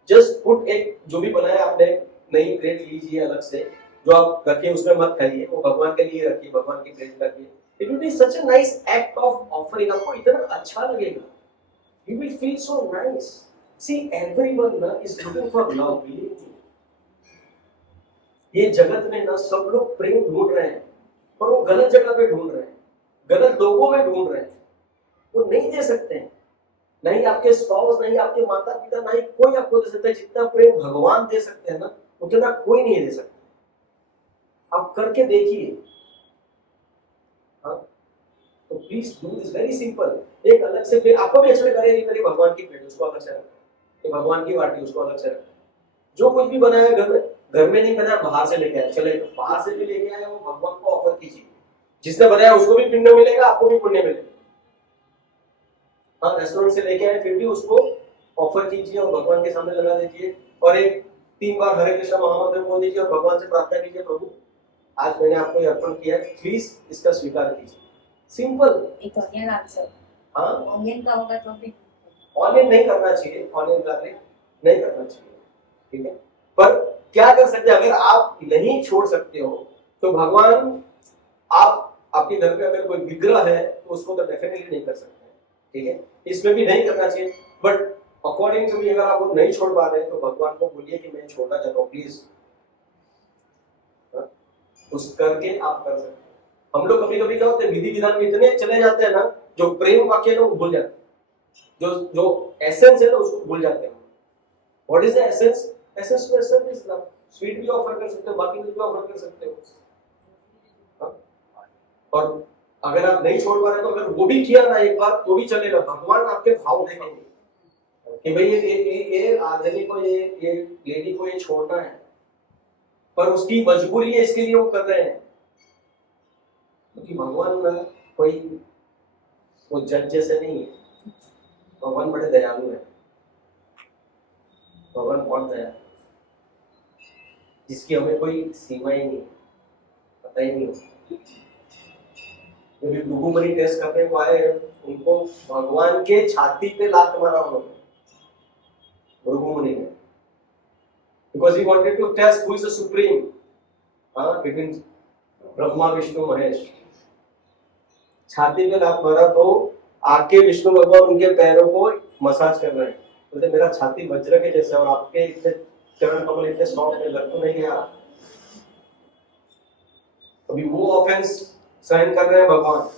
Just put एक जो भी बनाया आपने नई प्लेट लीजिए अलग से, जो आप रखिए उसमें मत खाइए, वो भगवान के लिए रखिए, भगवान की प्लेट रखिए. It will be such a nice act of offering. आपको इतना अच्छा लगेगा, you will feel so nice. See, everyone is looking for love, believe me. ये जगत में ना सब लोग प्रेम ढूंढ रहे हैं, पर वो गलत जगह पे ढूंढ रहे हैं, गलत लोगों में ढूंढ रहे हैं। वो नहीं दे सकते हैं, नहीं आपके स्पाउस, नहीं आपके माता पिता, नहीं कोई आपको दे सकता है। जितना प्रेम भगवान दे सकते हैं ना, उतना कोई नहीं दे सकता। आप करके देखिए। हाँ, तो please do this, very simple. एक अलग से प्लेट आपको भी अच्छा लगा, मेरी भगवान की प्लेट, उसको अलग से रखें, भगवान की बाटी, उसको अलग से रखें। जो कुछ भी बनाया घर में नहीं बनाया, बाहर से लेके आया, चले बाहर से भी लेके आया, वो भगवान को ऑफर कीजिए। जिसने बनाया उसको भी पुण्य मिलेगा, आपको भी पुण्य मिलेगा। हाँ, रेस्टोरेंट से लेके आए फिर भी उसको ऑफर कीजिए और भगवान के सामने लगा दीजिए, और एक 3 बार हरे कृष्ण महामंत्र बोल दीजिए और भगवान से प्रार्थना कीजिए, प्रभु आज मैंने आपको ये अर्पण किया, प्लीज इसका स्वीकार कीजिए। सिंपल। एक ऑनियन आंसर, हाँ, ऑनियन का होगा तो भी ऑनलाइन नहीं करना चाहिए, ऑनलाइन गार्लिक नहीं करना चाहिए, ठीक है। पर क्या कर सकते हैं, अगर आप नहीं छोड़ सकते हो तो भगवान, आपके घर पे अगर कोई विग्रह है तो उसको तो डेफिनेटली नहीं कर सकते, ठीक है। इसमें भी नहीं करना चाहिए, बट अकॉर्डिंग टू मी अगर आप वो नहीं छोड़ पा रहे हैं तो भगवान को बोलिए कि मैं छोड़ना चाहता हूँ, प्लीज। उस करके आप कर सकते हैं। हम लोग कभी कभी क्या होते हैं, विधि विधान में इतने चले जाते हैं ना, जो प्रेम वाक्य है ना वो भूल जाते हैं, जो एसेंस है ना उसको भूल जाते हैं। What is the essence? Essence to essence is love. Sweet भी ऑफर कर सकते हो, बाकी भी ऑफर कर सकते हो। और अगर आप नहीं छोड़ पा रहे तो अगर वो भी किया ना एक बार तो भी चलेगा। भगवान आपके भाव देखेंगे कि भाई ये आदमी को, ये लेडी को ये छोड़ना है, पर उसकी मजबूरी है, इसके लिए वो कर रहे हैं। क्योंकि भगवान ना कोई वो जज जैसे नहीं है, भगवान बड़े दयालु है। भगवान बहुत दयालु, जिसकी हमें कोई सीमा ही नहीं, पता ही नहीं होता। डुगुमनी टेस्ट करने को आए, उनको भगवान के छाती पे लात मारा उन्होंने, डुगुमनी ने, because he wanted to test who is the supreme, between Brahma Vishnu Mahesh. छाती पे लात मारा तो आके विष्णु भगवान उनके पैरों को मसाज कर रहे हैं, बोलते मेरा छाती वज्र के जैसा और आपके इतने चरण कमल इतने सॉफ्ट है, लग तो नहीं गया। अभी वो ऑफेंस सहन कर रहे हैं भगवान।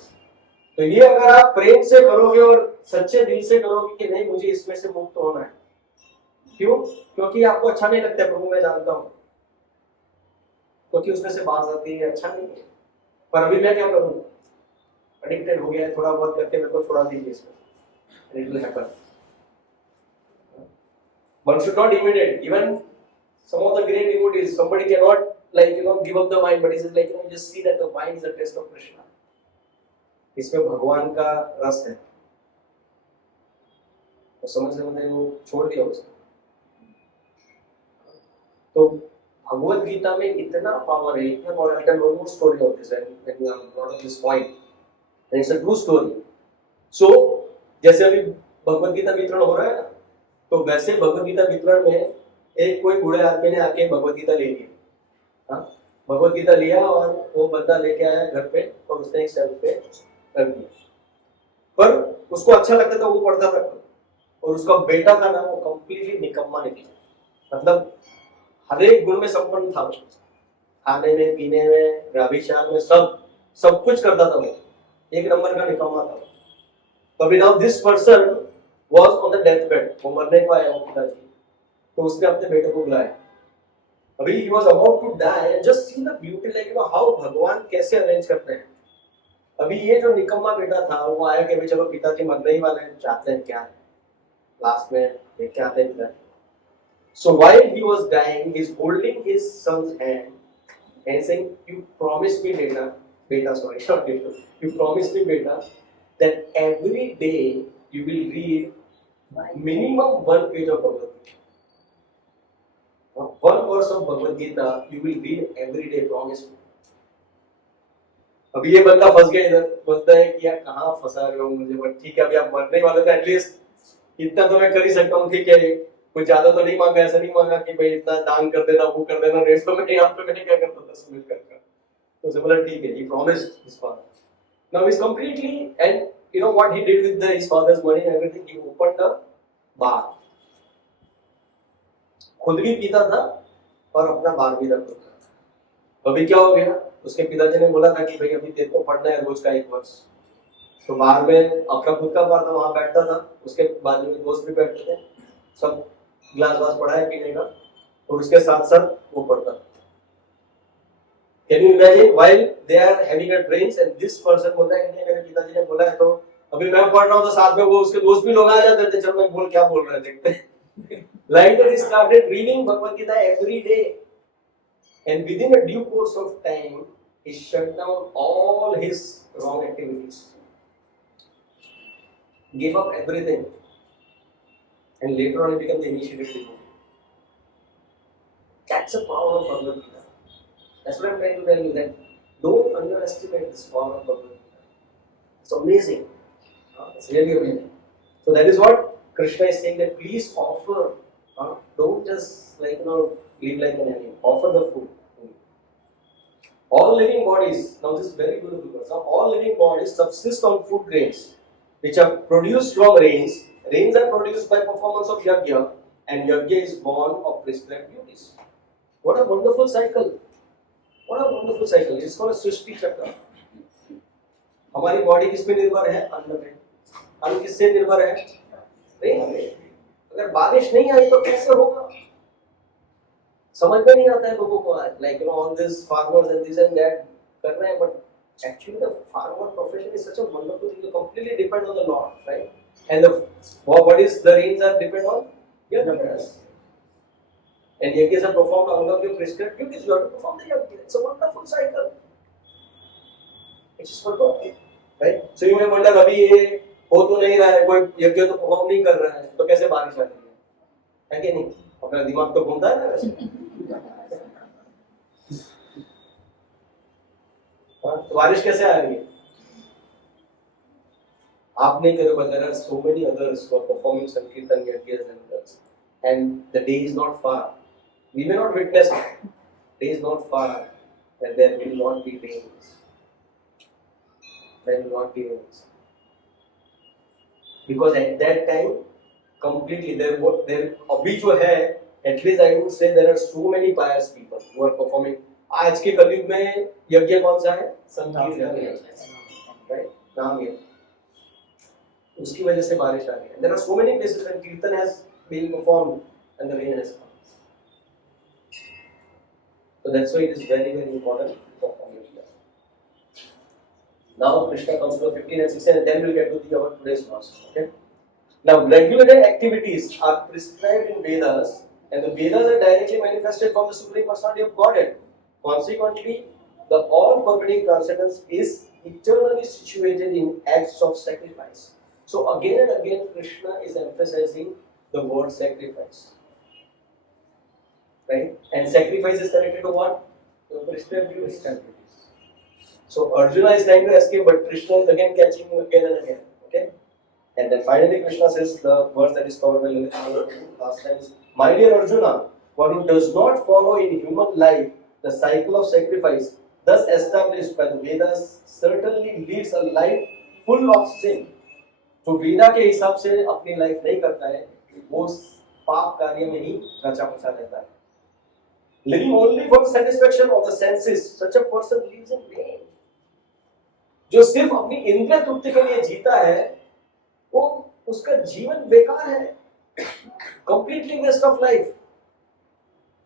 तो ये अगर आप प्रेम से करोगे और सच्चे दिल से करोगे कि नहीं मुझे इसमें से मुक्त होना है, क्यों? क्योंकि आपको अच्छा नहीं लगता है, प्रभु मैं जानता हूं, क्योंकि उसमें से बात आती है, अच्छा नहीं है। पर अभी मैं क्या करूं, एडिक्टेड हो गया है, थोड़ा बहुत करके मेरे को छोड़ा दीजिए इसमें, it will happen. One should not imitate. Even some of the great devotees, somebody cannot give up the wine, but he says just see that the wine is a taste of Krishna. इसमें भगवान का रस है, तो समझ रहे वो छोड़ दिया उसने। तो भगवत गीता में इतना पावर है, इतना पावर है। I can one more story of this when you have brought up this point, and it's a true story. So जैसे अभी भगवत गीता वितरण हो रहा है ना, तो वैसे भगवत गीता वितरण में एक कोई बूढ़े आदमी ने आके भगवत गीता ले ली। हाँ, भगवत गीता लिया और वो बंदा लेके आया घर पे और उसने एक शेल्फ पे रख दिया। पर उसको अच्छा लगता था, वो पढ़ता था। और उसका बेटा था ना, वो कंप्लीटली निकम्मा निकला, मतलब हर एक गुण में संपन्न था, खाने में, पीने में, व्यभिचार में, सब कुछ करता था वो, एक नंबर का निकम्मा था। अभी now this person was on the death bed, वो मरने को आया वो पिताजी, तो उसने अपने बेटे को बुलाया। अभी he was about to die and just see the beauty how भगवान कैसे अरेंज करते हैं। अभी ये जो निकम्मा बेटा था वो आया कि भाई चलो पिताजी मरने ही वाले हैं, चाहते हैं क्या है, लास्ट में देख के आते हैं। So while he was dying, he is holding his son's hand and saying, "You promised me, you promised me, beta, that every day you will read minimum 1 page of Bhagavad Gita. 1 verse of Bhagavad Gita you will read every day, promise me." अभी ये बंदा फंस गया इधर, बोलता है कि यार कहाँ फंसा रहे हो मुझे, बट ठीक है अभी आप मरने वाले थे, एटलीस्ट इतना तो मैं कर ही सकता हूँ, ठीक है कुछ ज्यादा तो नहीं मांगा, ऐसा नहीं मांगा कि भाई इतना दान कर देना, वो कर देना, रेस्ट में नहीं, आप तो मैंने क्या करता था सुमिल करके। तो उसे बोला ठीक है, he promised his father. Now he's completely, and you know what he did with his father's money and everything, he opened a bar. खुद भी पीता था और अपना बार भी रखता था। अभी क्या हो गया, उसके पिताजी ने बोला था कि भाई अभी तेरे को पढ़ना है रोज का 1 वर्ष, तो बाहर में अपना खुद का बार था, वहां बैठता था, उसके बाजू में दोस्त भी बैठते थे, सब गिलास वास पढ़ा है पीने का, और उसके साथ साथ वो पढ़ता था। Can you imagine while they are having a drinks and this person बोलता है कि नहीं मेरे पिताजी ने बोला है, तो अभी मैं पढ़ रहा हूँ तो साथ में वो उसके दोस्त भी लोग आ जाते थे, चलो मैं क्या बोल रहे हैं देखते हैं। Like that he started reading Bhagavad Gita every day, and within a due course of time he shut down all his wrong activities, gave up everything, and later on he became the initiated devotee. That's the power of Bhagavad Gita. That's what I'm trying to tell you, that don't underestimate this power of Bhagavad Gita. It's amazing. It's really amazing. So that is what Krishna is saying, that please offer. Don't just live like an animal. Offer the food. All living bodies, now this is very beautiful verse. Now all living bodies subsist on food grains, which are produced from rains. Rains are produced by performance of yajna, and yajna is born of prescribed duties. What a wonderful cycle! What a wonderful cycle! It's called a Srishti Chakra. हमारी body किस पे निर्भर है? अन्न पे. अन्न किससे निर्भर है? रेन पे. अगर बारिश नहीं आई तो कैसे होगा? समझ में नहीं आता है लोगों को, like all these farmers and this and that कर रहे हैं, but actually the farmer profession is such a wonderful thing. You completely depend on the Lord, right? And what is the rains are depend on yajnas, and yajnas are performed out of your prescribed duties. You have to perform the yajna. It's a wonderful cycle. It's just for God, right? So you may wonder, अभी ये हो तो नहीं रहा है, कोई यज्ञ तो परफॉर्म नहीं कर रहा है, तो कैसे बारिश आ रही है कि नहीं? अपना दिमाग तो घूमता है ना वैसे। तो बारिश कैसे आ रही है? आप नहीं करो, but there are so many others who are performing Sankirtan Yajnas and others, and the day is not far. We may not witness it. Day is not far that there will not be rains. There will not be rains. Because at that time, completely there अभी जो है, at least I would say there are so many pious people who are performing. आज के कलयुग में यज्ञ कौन सा है? संकीर्तन, right? नाम है, उसकी वजह से बारिश आ रही है. There are so many places when kirtan has been performed and the rain has come. So that's why it is very very important to perform yajna. Now Krishna comes to 15 and 16, and then we'll get to our today's verse. Okay. Now regulated activities are prescribed in Vedas, and the Vedas are directly manifested from the Supreme Personality of Godhead. Consequently, the all-pervading transcendence is eternally situated in acts of sacrifice. So again and again, Krishna is emphasizing the word sacrifice, right? And sacrifice is connected to what? The prescribed duties. So Arjuna is trying to escape, but Krishna is again catching him again and again. Okay? And then finally Krishna says the verse that is covered by last time is, my dear Arjuna, one who does not follow in human life the cycle of sacrifice thus established by the Vedas certainly leads a life full of sin. जो वेदा के हिसाब से अपनी life नहीं करता है, वो पाप कार्य में ही रचा बचा रहता है. Living only for the satisfaction of the senses, such a person lives in vain. जो सिर्फ अपनी इंद्रिय तृप्ति के लिए जीता है, वो उसका जीवन बेकार है. Completely waste of life.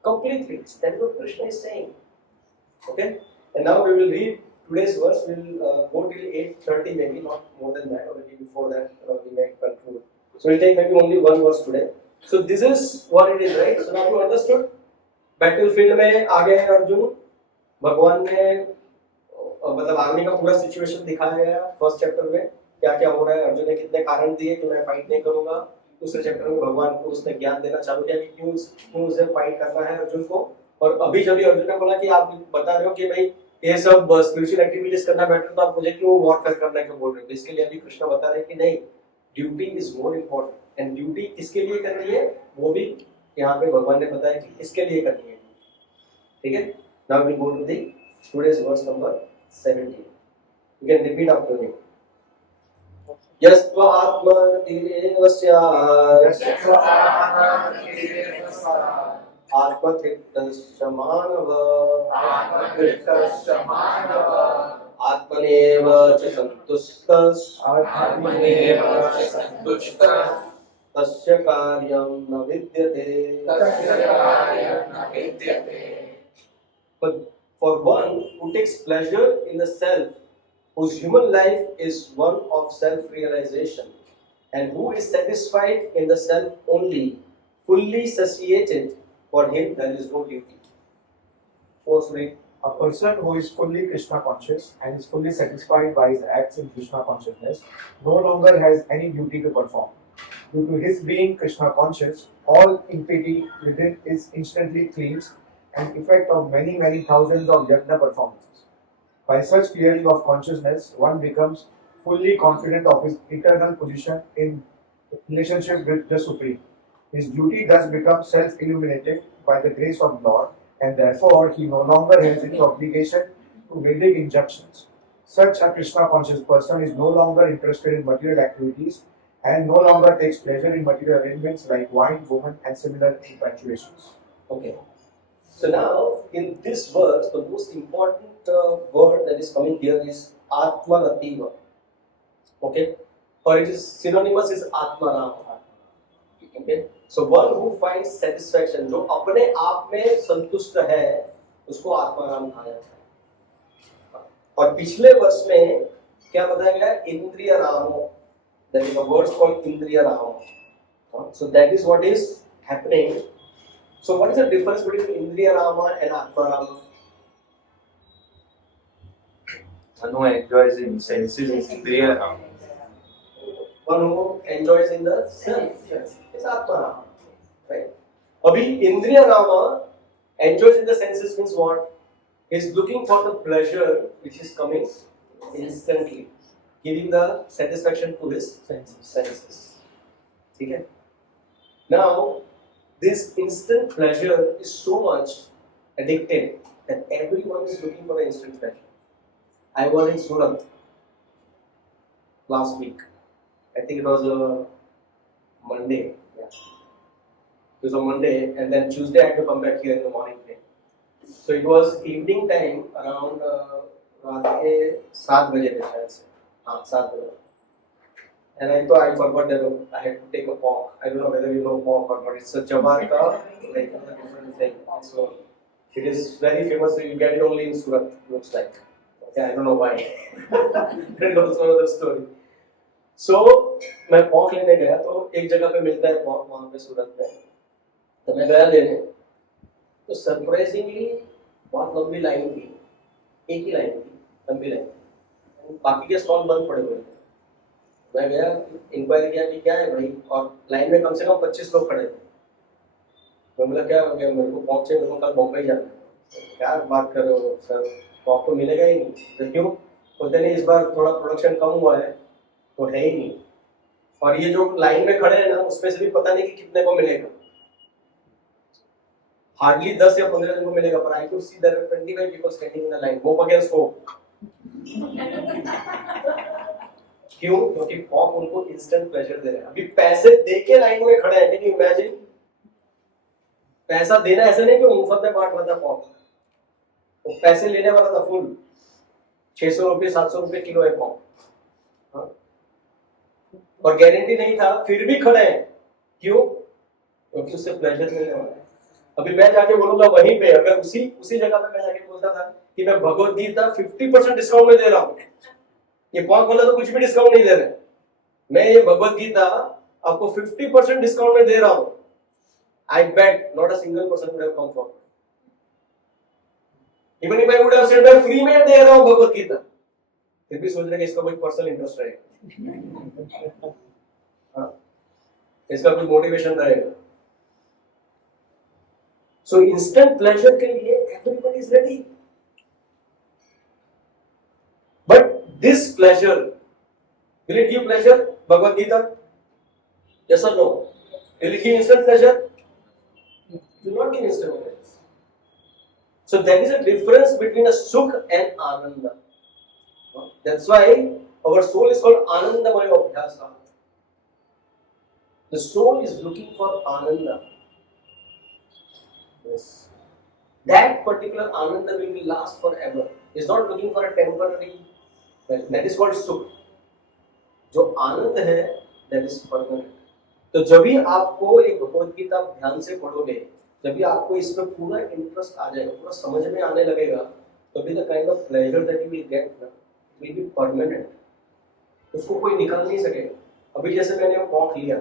Completely. That is what Krishna is saying. Okay? And now we will read today's verse. We will go till 8:30, maybe not more than that, or maybe before that we may conclude. So we'll take maybe only one verse today. So this is what it is, right? So now you understood. Battlefield में आ गए हैं अर्जुन. भगवान ने मतलब army का पूरा situation दिखाया गया फर्स्ट चैप्टर में, क्या क्या हो रहा है. अर्जुन ने कितने कारण दिए कि मैं फाइट नहीं करूंगा. दूसरे चैप्टर में भगवान को उसने ज्ञान देना चालू किया कि क्यों उसे फाइट करना है अर्जुन को. और अभी जब अर्जुन ने बोला कि आप बता रहे हो कि भाई ये सब स्पिरिचुअल एक्टिविटीज करना बेटर, तो आप मुझे क्यों वॉरफेयर करना क्यों बोल रहे हो. तो इसके लिए अभी कृष्ण बता रहे हैं कि नहीं, duty is more important. And duty किसके लिए करनी है वो भी यहाँ पे भगवान ने बताया कि इसके लिए करनी है. ठीक है. Now we go to the today's verse number 17. You can repeat after me. यस्त्व आत्मनिरेव स्यात् आत्मतृप्तश्च मानव आत्मतृप्तश्च मानव आत्मनेव च सन्तुष्टः आत्मनेव च सन्तुष्टः तस्य कार्यं न विद्यते तस्य कार्यं न विद्यते. But for one who takes pleasure in the self, whose human life is one of self-realization, and who is satisfied in the self only, fully satiated, for him there is no duty. First read. A person who is fully Krishna conscious and is fully satisfied by his acts in Krishna consciousness no longer has any duty to perform. Due to his being Krishna conscious, all impurity within is instantly cleansed, an effect of many, many thousands of yajna performances. By such clearing of consciousness, one becomes fully confident of his eternal position in relationship with the Supreme. His duty thus becomes self-illuminated by the grace of Lord, and therefore he no longer has any obligation to Vedic injunctions. Such a Krishna conscious person is no longer interested in material activities and no longer takes pleasure in material arrangements like wine, women, and similar infatuations. Okay. So now, in this verse, the most important word that is coming here is Atmarativa. Okay? Or it is synonymous is Atmaram. Okay? So one who finds satisfaction, जो अपने आप में संतुष्ट है, उसको आत्माराम कहा जाता है. और पिछले वर्ष में क्या बताया गया? इंद्रिय रामो. That is a word called इंद्रिय रामो. So that is what is happening. So what is the difference between Indriya Rama and Atma Rama? One who enjoys in senses is Indriya Rama. One who enjoys in the self is Atma Rama. Right? Abhi Indriya Rama enjoys in the senses means what? He is looking for the pleasure which is coming instantly, giving the satisfaction to his senses. Okay? Now, this instant pleasure is so much addictive that everyone is looking for the instant pleasure. I was in Surat last week. I think it was a Monday. Yeah. It was a Monday, and then Tuesday I had to come back here in the morning train. So it was evening time around रात के 7 बजे थे शायद से. हाँ 7 बजे. And I thought I forgot that I had to take a pork. I don't know whether you know pork or not. It's a jawar ka, like a different thing. So it is very famous. So you get it only in Surat. Looks like. Okay, I don't know why. That was another story. So मैं pork लेने गया तो एक जगह पे मिलता है pork वहाँ पे सूरत में. तो मैं गया लेने. तो सरप्राइजिंगली बहुत लंबी लाइन थी. एक ही लाइन थी, लंबी लाइन. बाकी के स्टॉल बंद पड़े हुए थे. मैं गया इंक्वायरी किया कि क्या है भाई, और लाइन में कम से कम 25 लोग खड़े थे. मैं बोला क्या हो गया, मेरे को पहुंचे, मेरे को कल बॉम्बे जाना है. क्या बात कर रहे हो सर, तो आपको मिलेगा ही नहीं. तो क्यों बोलते नहीं, इस बार थोड़ा प्रोडक्शन कम हुआ है तो है ही नहीं. और ये जो लाइन में खड़े हैं ना, उसमें से भी पता नहीं कि कितने को मिलेगा. हार्डली 10 या 15 जन को मिलेगा. पर I could see there are 25 people standing in the line. वो अगेंस्ट हो. क्यों? क्योंकि पॉप उनको इंस्टेंट प्लेजर दे रहे हैं. अभी पैसे देके लाइन में खड़े हैं. Can you imagine? पैसा देना ऐसा नहीं कि मुफ्त में बांट रहा था पॉप. वो पैसे लेने वाला था फुल. 600 रुपये 700 रुपये किलो है पॉप. और गारंटी नहीं था, फिर भी खड़े हैं. क्यों? क्योंकि उससे प्लेजर मिलने वाला है. अभी मैं जाके बोलूंगा वहीं पे, अगर उसी जगह पे मैं जाके बोलता था कि मैं भगवत गीता 50% डिस्काउंट में दे रहा हूँ, ये पॉप वाला तो कुछ भी डिस्काउंट नहीं दे रहे. मैं ये भगवत गीता आपको 50% डिस्काउंट में दे रहा हूँ. I bet not a single person would have come forward. Even if I would have said मैं फ्री में दे रहा हूँ भगवत गीता, फिर भी सोच रहे कि इसका कोई पर्सनल इंटरेस्ट रहेगा. हाँ, इसका कुछ मोटिवेशन रहेगा. So instant pleasure के लिए everybody is ready. But this pleasure, will it give pleasure? Bhagavad Gita? Yes or no? Will it give instant pleasure? It will not give instant pleasure. So there is a difference between a sukh and ananda. That's why our soul is called anandamaya abhyasa. The soul is looking for ananda. Yes. That particular ananda will be last forever. Is not looking for a temporary. That is called sukh. जो आनंद है that is permanent. तो जब भी आपको एक भगवत गीता ध्यान से पढ़ोगे, जब भी आपको इसमें पूरा इंटरेस्ट आ जाएगा, पूरा समझ में आने लगेगा, तभी the kind of pleasure that you will get will be permanent. उसको कोई निकाल नहीं सकेगा. अभी जैसे मैंने वो पॉक लिया,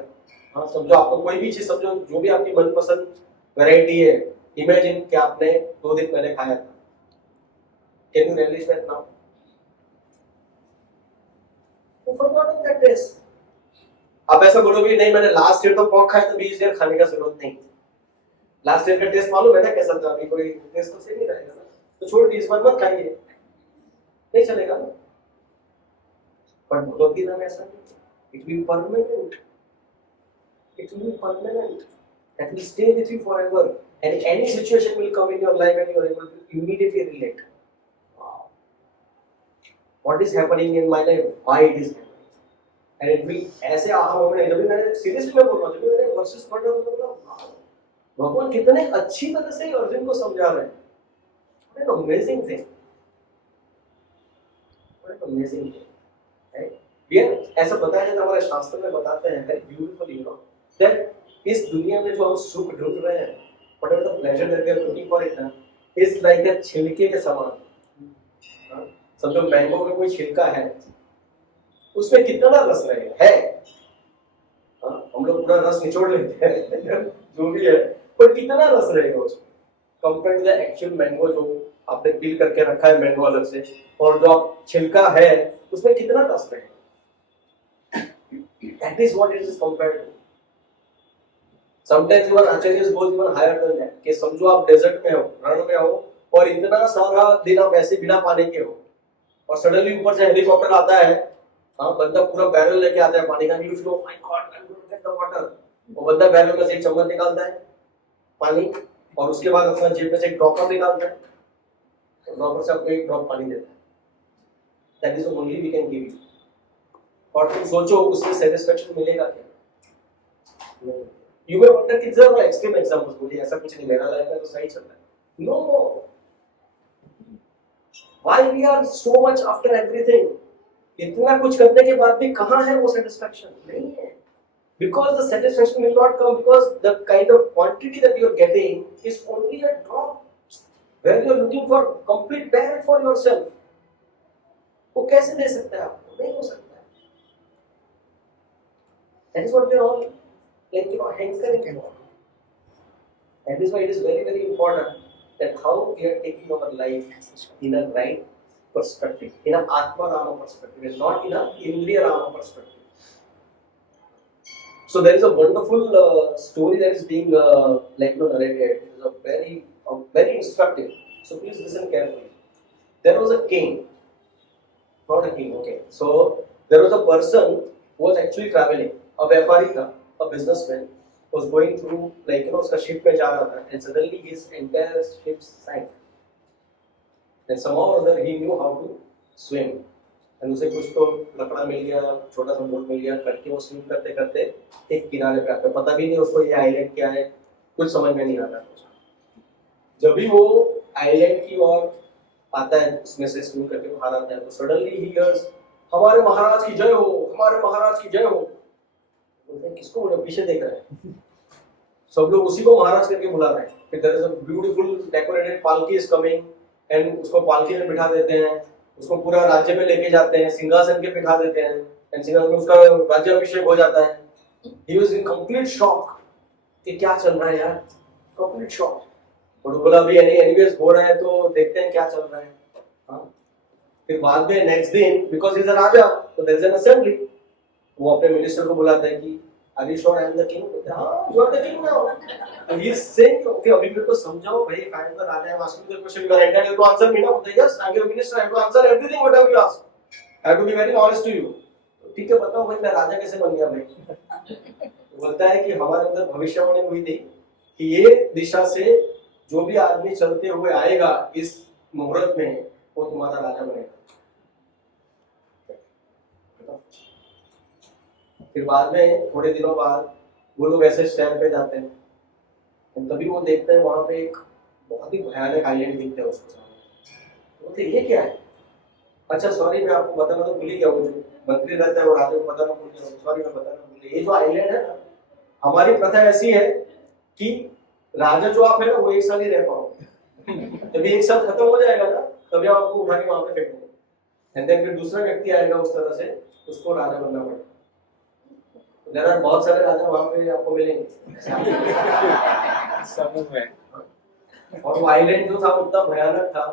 हाँ, समझो आपको कोई भी चीज, समझो जो भी आपकी मनपसंद वैरायटी है, इमेजिन कि आपने 2 दिन पहले खाया था. Can you realise that now? You forgotten that taste. आप ऐसा बोलोगे नहीं, मैंने लास्ट ईयर तो पॉक खाया था, 20 ईयर खाने का जरूरत नहीं. लास्ट ईयर का टेस्ट मालूम है ना कैसा था? अभी कोई टेस्ट तो सही नहीं रहेगा ना, तो छोड़ दी, इस बार मत खाइए, नहीं चलेगा ना. पर भगवत गीता में ऐसा नहीं. It will be permanent. It will be permanent. That will stay with you forever. And any situation will come in your life and you are able to immediately relate. Wow. What is happening in my life? Why it is happening? And it will ऐसे aha moment. जब भी मैंने seriously मैं बोल रहा हूँ, जब भी मैंने verses पढ़ रहा हूँ तो बोला, भगवान कितने अच्छी तरह से अर्जुन को समझा रहे हैं. What an amazing thing. What an amazing thing. Right? ऐसा बताया जाता है, हमारे शास्त्र में बताते हैं very beautifully, you know, that इस दुनिया में जो हम सुख ढूंढ रहे हैं, whatever the pleasure that we are looking for it is like a छिलके के समान. समझो मैंगो का कोई छिलका है, उसमें कितना रस रहेगा है. हम लोग पूरा रस निचोड़ लेते हैं जो भी है, पर कितना रस रहेगा उसमें compare to the actual mango जो आपने पील करके रखा है मैंगो अलग से, और जो आप छिलका है उसमें कितना रस रहेगा. That is what it is compared to. Sometimes even Acharyas goes even higher than that. कि समझो आप डेजर्ट में हो, रण में हो, और इतना सारा दिन आप ऐसे बिना पानी के हो, और सडनली ऊपर से हेलीकॉप्टर आता है, हाँ, बंदा पूरा बैरल लेके आता है पानी का, you feel, oh my God, I'm going to get the water. वो बंदा बैरल में से एक चम्मच निकालता है पानी, और उसके बाद अपना जेब में से एक ड्रॉपर निकालता है, ड्रॉपर से आपको एक ड्रॉप पानी देता है. That is the only we can give you. और तुम सोचो उससे सेटिस्फैक्शन मिलेगा क्या? यू मे वंडर कि जरा एक्सट्रीम एग्जांपल्स बोलिए, ऐसा कुछ नहीं, मेरा लाइफ में तो सही चल रहा है. No, why we are so much after everything? इतना कुछ करने के बाद भी कहाँ है वो सेटिस्फैक्शन? नहीं है. Because the satisfaction will not come because the kind of quantity that you are getting is only a drop. Where you are looking for complete barrel for yourself. वो कैसे दे सकते हैं आपको? नहीं हो सकता. That is what we are all hankering for. That is why it is very, very important that how we are taking our life in a right perspective, in an Atma Rama perspective, not in an Indriya Rama perspective. So there is a wonderful story that is being narrated. It is very instructive. So please listen carefully. There was a king, not a king. Okay. So there was a person who was actually traveling. A व्यापारी था, a businessman, was going through, उसका ship पे जा रहा था, and suddenly his entire ship sank. And somehow or other he knew how to swim. And उसे कुछ तो लकड़ा मिल गया, छोटा सा बोट मिल गया, करके वो स्विम करते करते एक किनारे पे आता है. पता भी नहीं उसको ये आइलैंड क्या है, कुछ समझ में नहीं आता. जब भी वो आइलैंड की ओर आता है, उसमें से स्विम करके बाहर आता है, तो सडनली ही हियर्स, हमारे महाराज की जय हो, हमारे महाराज की जय हो. किसको बोले? पीछे देख रहे हैं, सब लोग उसी को महाराज करके बुला रहे हैं. फिर there is a beautiful decorated palki is coming, and उसको पालकी में बिठा देते हैं, उसको पूरा राज्य में लेके जाते हैं, सिंहासन पे बिठा देते हैं, एंड सिंहासन में उसका राज्याभिषेक हो जाता है. He was in complete shock कि क्या चल रहा है यार, कंप्लीट शॉक. और बोला अभी एनीवेज हो रहा है तो देखते हैं क्या चल रहा है. हाँ, फिर बाद में नेक्स्ट दिन, बिकॉज ही इज अ राजा, तो देयर इज एन असेंबली. वो अपने मिनिस्टर को बुलाते हैं कि are you sure I am the king? हां, you are the king now. And he is saying okay, अभी मेरे को समझाओ भाई, I am the raja, I am asking the question, you are entitled to answer me. Now yes, I am minister, I have to answer everything whatever you ask. I have to be very honest to you. ठीक है, बताओ भाई, मैं राजा कैसे बन गया भाई? बोलता है कि हमारे अंदर भविष्यवाणी हुई थी कि ये दिशा से जो भी आदमी चलते हुए आएगा इस मुहूर्त में, वो तुम्हारा राजा बनेगा. फिर बाद में थोड़े दिनों बाद वो लोग ऐसे शहर पे जाते हैं, तभी वो देखते हैं वहां पे एक बहुत ही भयानक आइलैंड दिखता है उसको सामने। बोलते ये क्या है? अच्छा सॉरी मैं आपको बताना तो भूल ही गया, वो जो मंत्री रहता है वो राजा को बताना भूल गया, सॉरी मैं बताना भूल गया। ये जो आइलैंड है ना, हमारी प्रथा ऐसी है कि राजा जो आप है ना वो 1 साल ही रह पाओ, जब 1 साल खत्म हो जाएगा ना तभी आप आपको उठा के वहां पे फेंक देंगे, एंड देन फिर दूसरा व्यक्ति आएगा उस तरह से, उसको राजा बनना पड़ेगा। देयर आर बहुत सारे राजा वहां पे आपको मिलेंगे। समझ में। और वो आइलैंड जो था उतना भयानक था,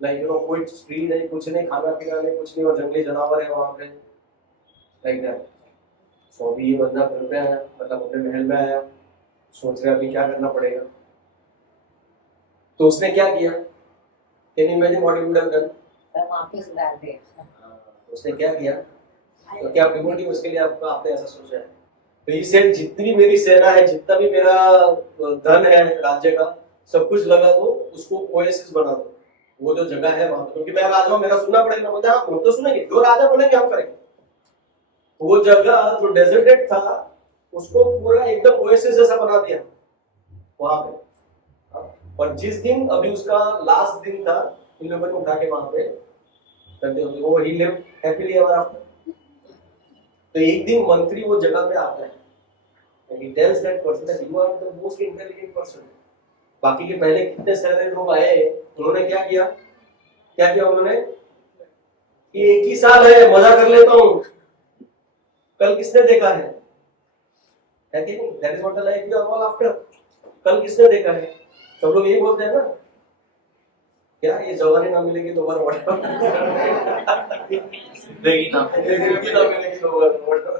लाइक यू नो कोई ट्री नहीं, कुछ नहीं, खाना पीना नहीं, कुछ नहीं, और जंगली जानवर है वहां पे, लाइक दैट। सो अभी ये बंदा घर पे आया, मतलब अपने महल में आया, सोच रहा अभी क्या करना पड़ेगा। तो उसने क्या किया? Can you imagine what he would have done? वापस डाल दे। उसने क्या किया? तो क्या डिवोटी उसके लिए आपने ऐसा सोचा है? तो he said, जितनी भी मेरी सेना है, जितना भी मेरा धन है राज्य का, सब कुछ लगा दो, उसको ओएसिस बना दो, वो जो जगह है वहां पे, क्योंकि मैं राजा हूं, मेरा सुनना पड़ेगा। बोलते हाँ हम तो सुनेंगे, जो राजा बोलेंगे हम करेंगे। वो जगह जो डेजर्टेड था उसको पूरा एकदम ओएसिस जैसा बना दिया वहां पे। और जिस दिन अभी उसका लास्ट दिन था, इन लोगों ने उठा के वहां पे करते हुए वो he live happily ever after. तो एक दिन मंत्री वो जगह पे आता है, and he tells that person that you are the most intelligent person. बाकी के पहले कितने सारे लोग आए, उन्होंने क्या किया उन्होंने कि 1 ही साल है, मजा कर लेता हूँ, कल किसने देखा है कि नहीं? That is what the life you are all after. कल किसने देखा है? सब लोग यही बोलते हैं ना, क्या ये जवानी ना मिलेगी दोबारा, जिंदगी ना मिलेगी दोबारा।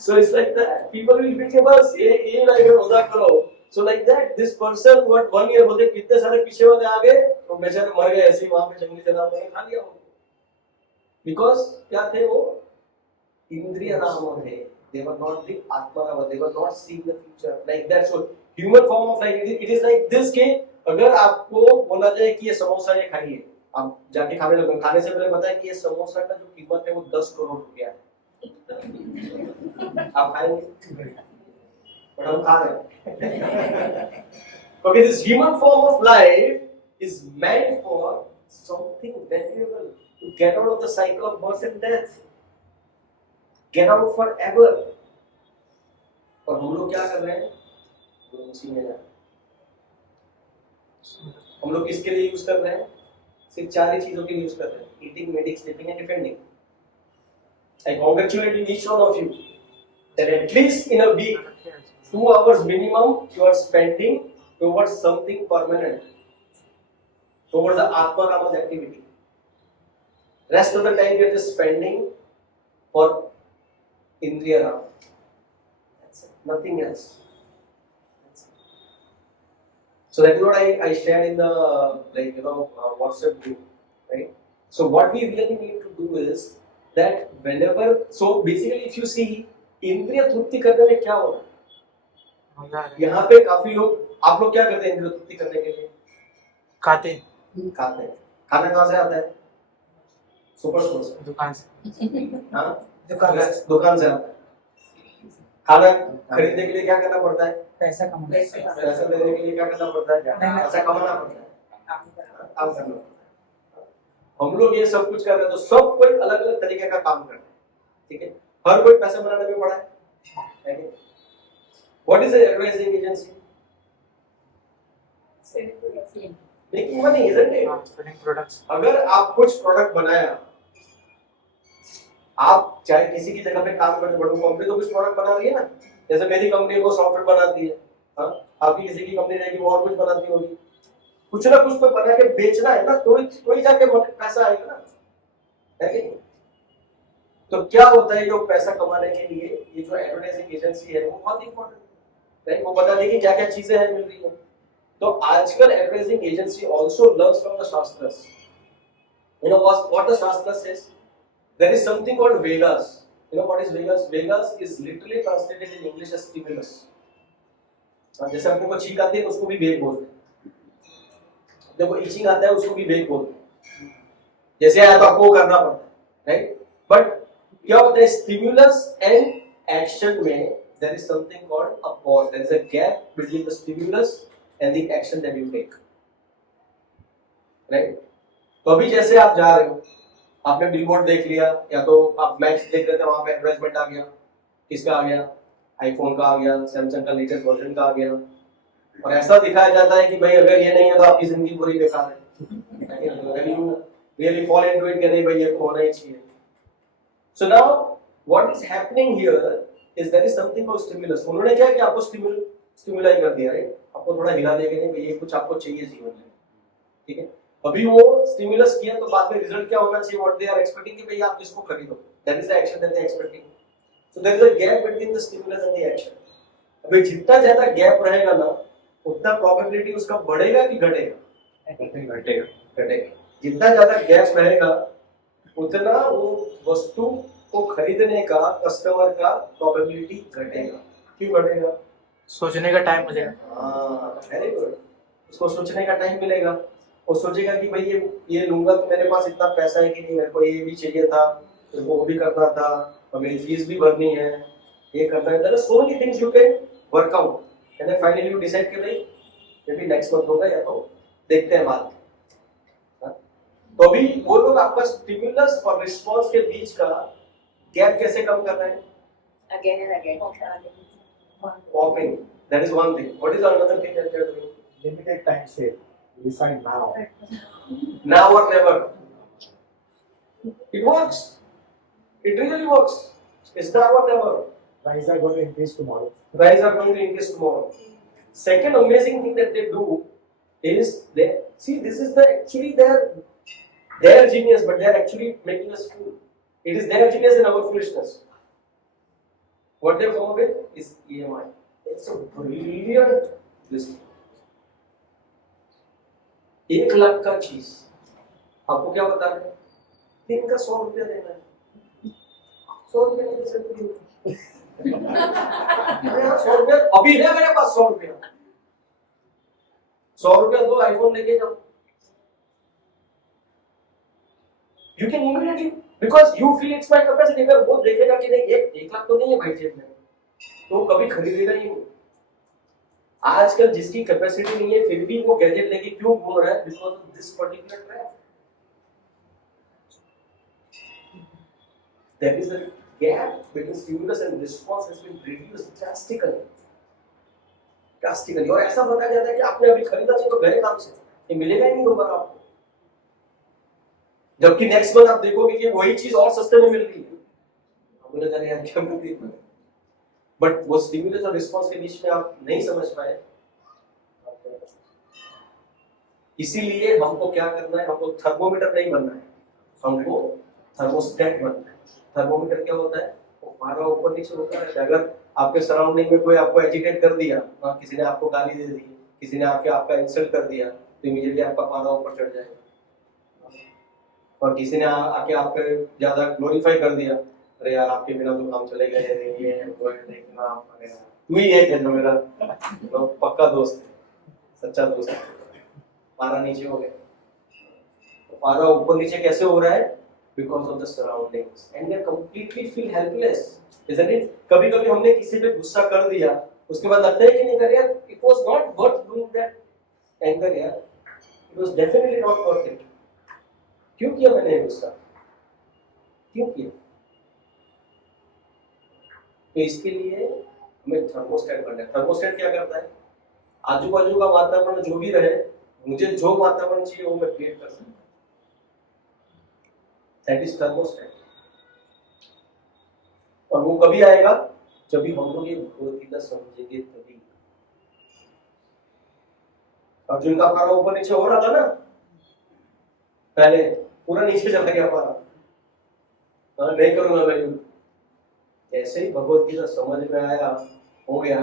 So it's like that. People will think बस ये लाइफ में मजाक करो. So like that, this person what 1 year बोलते कितने सारे पीछे वाले आ गए, तो बेचारे मर गए ऐसे ही वहां पे जंगली जानवर ने खा लिया वो. Because क्या थे वो? इंद्रिय राम थे. They were not the Atma Rama. They were not seeing the future like that. So human form of life, it is like this के अगर आपको बोला जाए कि ये समोसा ये खाइए, आप जाके खाने लगो, खाने से पहले बताएं कि ये समोसा का जो कीमत है वो 10 करोड़ रुपया है, आप खाएंगे? बट हम खा रहे हैं। Okay, this human form of life is meant for something valuable, to get out of the cycle of birth and death, get out forever. और हम लोग क्या कर रहे हैं? उसी में जा रहे हैं। हम लोग किसके लिए यूज कर रहे हैं? सिर्फ 4 ही चीजों के लिए यूज कर रहे हैं: eating, meeting, sleeping and defending. I congratulate each one of you that at least in a week 2 hours minimum you are spending towards something permanent, towards the Atma Rama's activity. Rest of the time you are just spending for Indriya Ram. That's it. Nothing else. That's it. So that is what I shared in the WhatsApp group, right? So what we really need to do is that whenever, so basically if you see इंद्रिय तृप्ति करने में क्या हो रहा है, यहाँ पे काफी लोग, आप लोग क्या करते हैं इंद्रिय तृप्ति करने के लिए? खाते हैं। खाना कहाँ से आता है? सुपर स्टोर से, दुकान से। हाँ, दुकान से आता है। खाना खरीदने के लिए क्या करना पड़ता है? पैसा देने के लिए क्या करना पड़ता है? पैसा कमाना पड़ता है, काम करना पड़ता है। हम लोग ये सब कुछ कर रहे हैं, तो सब कोई अलग अलग तरीके का काम कर रहे हैं, ठीक है? हर कोई पैसा बनाने में पड़ा है। What is advertising agency? Making money, isn't it? Selling products. अगर आप कुछ प्रोडक्ट बनाया, आप चाहे किसी की जगह पे काम करते हो, कंपनी तो कुछ प्रोडक्ट बना रही है ना, जैसे मेरी कंपनी वो सॉफ्टवेयर बनाती है, हाँ, आपकी किसी की कंपनी रहेगी वो और कुछ बनाती होगी, कुछ ना कुछ तो बना के बेचना है ना, तो ही जाके पैसा आएगा ना, है कि नहीं? तो क्या होता है, जो पैसा कमाने के लिए ये जो एडवर्टाइजिंग एजेंसी है वो बहुत इंपॉर्टेंट है, वो बता देगी क्या क्या चीजें हैं मिल रही है। तो आजकल advertising agency also learns from the shastras. You know what the shastra says? There is something called Vedas. You know what is Vedas? Vedas is literally translated in English as stimulus. जैसे अपने को छींक आती है उसको भी वेग बोलते हैं, देखो इचिंग आता है उसको भी वेग बोलते हैं, जैसे आया तो आपको करना पड़ता है, राइट? बट क्या होता है, स्टिमुलस एंड एक्शन में there is something called a pause. There is a gap between the stimulus and the action that you take. Right? तो अभी जैसे आप जा रहे हो, आपने बिलबोर्ड देख लिया, या तो आप मैच देख रहे थे, वहां पे एडवर्टाइजमेंट आ गया, किसका आ गया, आईफोन का आ गया, सैमसंग का लेटेस्ट वर्जन का आ गया, और ऐसा दिखाया जाता है कि भाई अगर ये नहीं है तो आपकी जिंदगी पूरी बेकार है। When you really fall into it कि नहीं भाई ये तो होना ही चाहिए। So now what is happening here is there is something called stimulus. उन्होंने क्या कि आपको स्टिमुलाई कर दिया है, आपको थोड़ा हिला देगा नहीं भाई ये कुछ आपको चाहिए जीवन में, ठीक है। अभी वो स्टिमुलस किया तो बाद में रिजल्ट क्या होना चाहिए, व्हाट दे आर एक्सपेक्टिंग कि भाई आप इसको खरीदो, that is the action that they are expecting. So there is a gap between the stimulus and the action. अभी जितना ज्यादा गैप रहेगा ना उतना प्रोबेबिलिटी उसका बढ़ेगा कि घटेगा, घटेगा। जितना ज्यादा गैप रहेगा उतना वो वस्तु को खरीदने का कस्टमर का प्रोबेबिलिटी घटेगा। क्यों घटेगा? सोचने का टाइम मिलेगा। हाँ, वेरी गुड। उसको सोचने का टाइम मिलेगा, वो सोचेगा कि भाई ये लूंगा तो मेरे पास इतना पैसा है कि नहीं, मेरे को ये भी चाहिए था, मेरे को वो भी करना था, और मेरी फीस भी भरनी है, ये करना है। There are so many things you can work out and then finally you decide कि भाई मे बी नेक्स्ट मंथ होगा या तो देखते हैं बाद। तो अभी वो लोग आपका स्टिमुलस और रिस्पांस के बीच का गैप कैसे कम कर रहे हैं? Again and again. Popping. That is one thing. What is another thing that they are doing? Limited time sale. Decide now. Now or never. It works. It really works. It's now or never. Prices are going to increase tomorrow. Prices are going to increase tomorrow. Second amazing thing that they do is they see this is the actually their genius, but they are actually making us fool. It is their genius and our foolishness. What they come up with is EMI. It's a brilliant business. 1 lakh का चीज आपको क्या बता रहे हैं? दिन का 100 रुपया देना है। 100 रुपया नहीं दे सकते। 100 रुपया अभी है मेरे पास, 100 रुपया, 100 रुपया दो, आईफोन लेके जाओ। You can immediately, because you feel it's my capacity. अगर वो देखेगा कि नहीं 1 लाख तो नहीं है भाई जेब में, तो कभी खरीदेगा ही नहीं। आजकल जिसकी कैपेसिटी नहीं है फिर भी वो गैजेट लेके क्यों घूम रहा है? Because of this particular trap. There is a gap between stimulus and response has been reduced drastically. और ऐसा बताया जाता है कि आपने अभी खरीदा चाहिए तो गए काम से, ये मिलेगा ही नहीं दोबारा आपको। जबकि नेक्स्ट मंथ आप देखोगे कि वही चीज और सस्ते में मिल रही है, आपको लगा यार क्या मिलती है, बट वो स्टिमुलस और रिस्पांस के बीच में आप नहीं समझ पाए। इसीलिए हमको क्या करना है, हमको थर्मोमीटर नहीं बनना है, हमको थर्मोस्टेट बनना है। थर्मोमीटर क्या होता है? वो पारा ऊपर नीचे होता है। अगर आपके सराउंडिंग में कोई आपको एजिटेट कर दिया, किसी ने आपको गाली दे दी, किसी ने आपका इंसल्ट कर दिया, तो इमीडिएटली आपका पारा ऊपर चढ़ जाएगा। और किसी ने आके आपको ज्यादा ग्लोरीफाई कर दिया, अरे यार आपके बिना तो काम चलेगा या नहीं, ये वो है, देखना तू ही एक है जो मेरा तो पक्का दोस्त है, सच्चा दोस्त है। पारा नीचे हो गया, तो पारा ऊपर नीचे कैसे हो रहा है? Because of the surroundings and they completely feel helpless, isn't it? कभी कभी हमने किसी पे गुस्सा कर दिया, उसके बाद लगता है कि नहीं यार it was not worth doing that anger, यार it was definitely not worth it. क्यों किया मैंने गुस्सा, क्यों किया? तो इसके लिए हमें थर्मोस्टेट करना है। थर्मोस्टेट क्या करता है? आजू बाजू का वातावरण जो भी रहे, मुझे जो वातावरण चाहिए वो मैं क्रिएट कर सकता हूँ। That is thermostat. और वो कभी आएगा जब भी हम लोग ये भगवद गीता समझेंगे तभी। अर्जुन का पारा ऊपर नीचे हो रहा था ना, पहले पूरा नीचे चला गया पारा, नहीं करूंगा मैं युद्ध। जैसे ही भगवद गीता समझ में आया, हो गया,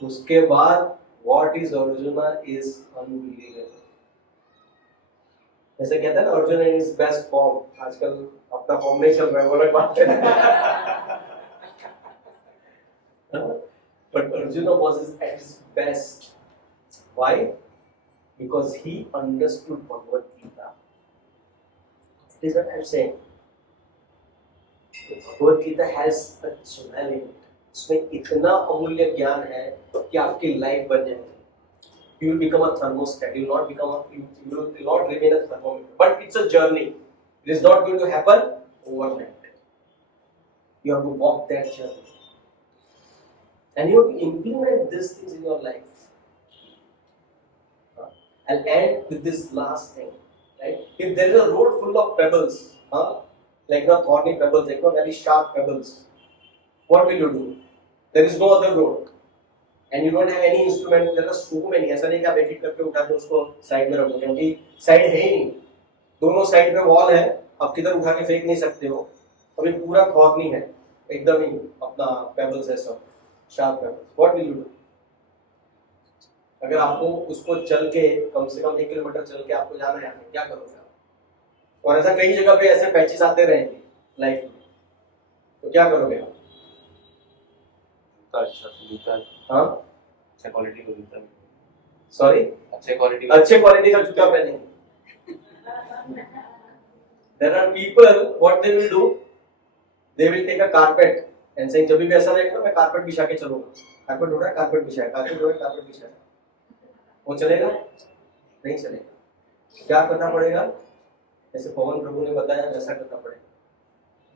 उसके बाद what is arjuna is unbelievable. जैसे कहते हैं ना Arjun in his best form. आजकल अपना फॉर्म नहीं चल रहा है, वो अलग बात है। But Arjuna was at his best. Why? Because he understood Bhagavad Gita. This is what I'm saying. Bhagavad Gita has a jewel in it. उसमें इतना अमूल्य ज्ञान है कि आपकी लाइफ बन जाएगी. You will become a thermostat. You will not become you will not remain a thermometer. But it's a journey. It is not going to happen overnight. You have to walk that journey, and you have to implement these things in your life. I'll end with this last thing. Right? If there is a road full of pebbles, like not thorny pebbles, like not very sharp pebbles, what will you do? There is no other road. And you don't have any instrument. There are so many. ऐसा नहीं कि आप एक-एक करके उठा के उसको side में रखो, क्योंकि साइड है ही नहीं. दोनों साइड में वॉल है, आप किधर उठा के फेंक नहीं सकते हो. अभी पूरा थॉर्नी है, एकदम ही अपना पेबल्स है सब, sharp pebbles. What will you do? अगर आपको उसको चल के कम से कम 1 किलोमीटर चल के आपको जाना है, क्या करोगे आप? और ऐसा कई जगह पे ऐसे पैचेस आते रहेंगे लाइफ में, तो क्या करोगे आप? जूता हाँ, अच्छा क्वालिटी का जूता, सॉरी, अच्छे क्वालिटी का जूता पहनेंगे. There are people, what they will do, they will take a carpet and say, जब भी ऐसा रहेगा ना, मैं कारपेट बिछा के चलूंगा. कारपेट उड़ा है, कारपेट बिछाया, कारपेट उड़ा है, कारपेट बिछाया. वो चलेगा? नहीं चलेगा. क्या करना पड़ेगा? जैसे पवन प्रभु ने बताया वैसा करना पड़ेगा.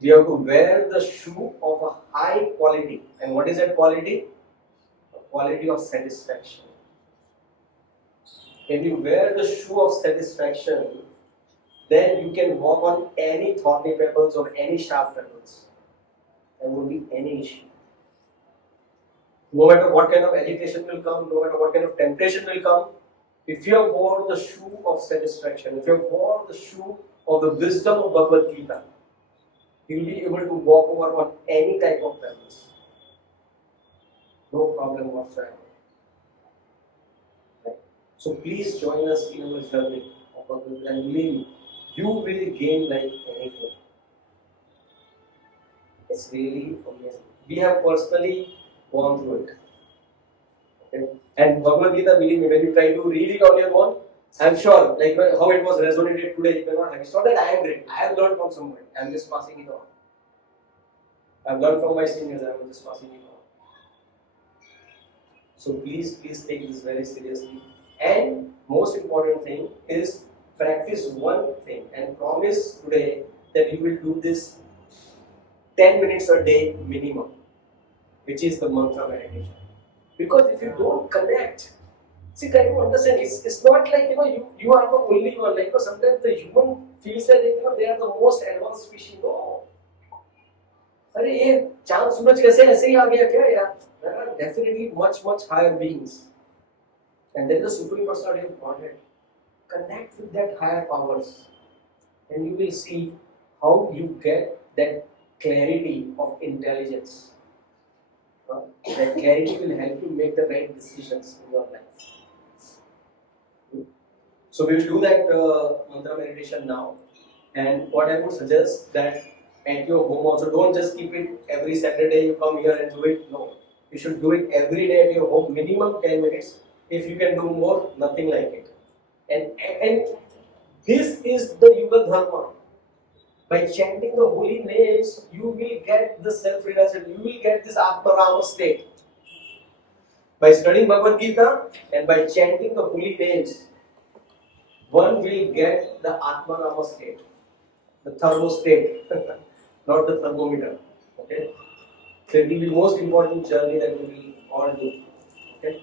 We have to wear the shoe of a high quality. And what is that quality? A quality of satisfaction. When you wear the shoe of satisfaction, then you can walk on any thorny pebbles or any sharp pebbles. There won't be any issue. No matter what kind of agitation will come, no matter what kind of temptation will come, if you have worn the shoe of satisfaction, if you have worn the shoe of the wisdom of Bhagavad Gita, you will be able to walk over on any type of pebbles. No problem whatsoever. Right? So please join us in our journey of Bhagavad Gita, and believe me, you will gain like anything. It's really amazing. We have personally gone through it. Okay? And Bhagavad Gita, believe me, when you try to read it on your own, I'm sure, like how it was resonated today, you cannot have. It's not that I am great. I have learned from somewhere. I'm just passing it on. I've learned from my seniors. I'm just passing it on. So please take this very seriously. And most important thing is practice one thing and promise today that you will do this 10 minutes a day minimum, which is the mantra meditation. Because if you don't connect, see, try to understand, it's not like, you are the only one. Like, sometimes the human feels that, they are the most advanced species. No. अरे ये चांद सूरज कैसे ऐसे ही आ गया क्या यार? There are definitely much higher beings, and there is a supreme personality of Godhead. Connect with that higher powers, and you will see how you get that clarity of intelligence. That clarity will help you make the right decisions in your life. So we will do that mantra meditation now, and what I would suggest that at your home also, don't just keep it every Saturday you come here and do it. No, you should do it every day at your home, minimum 10 minutes. If you can do more, nothing like it. And this is the Yuga Dharma. By chanting the holy names, you will get the self-realization. You will get this Atmarama state. By studying Bhagavad Gita and by chanting the holy names, one will get the Atmarama state, the thermo state, not the thermometer. Okay? So it will be the most important journey that we will all do. Okay?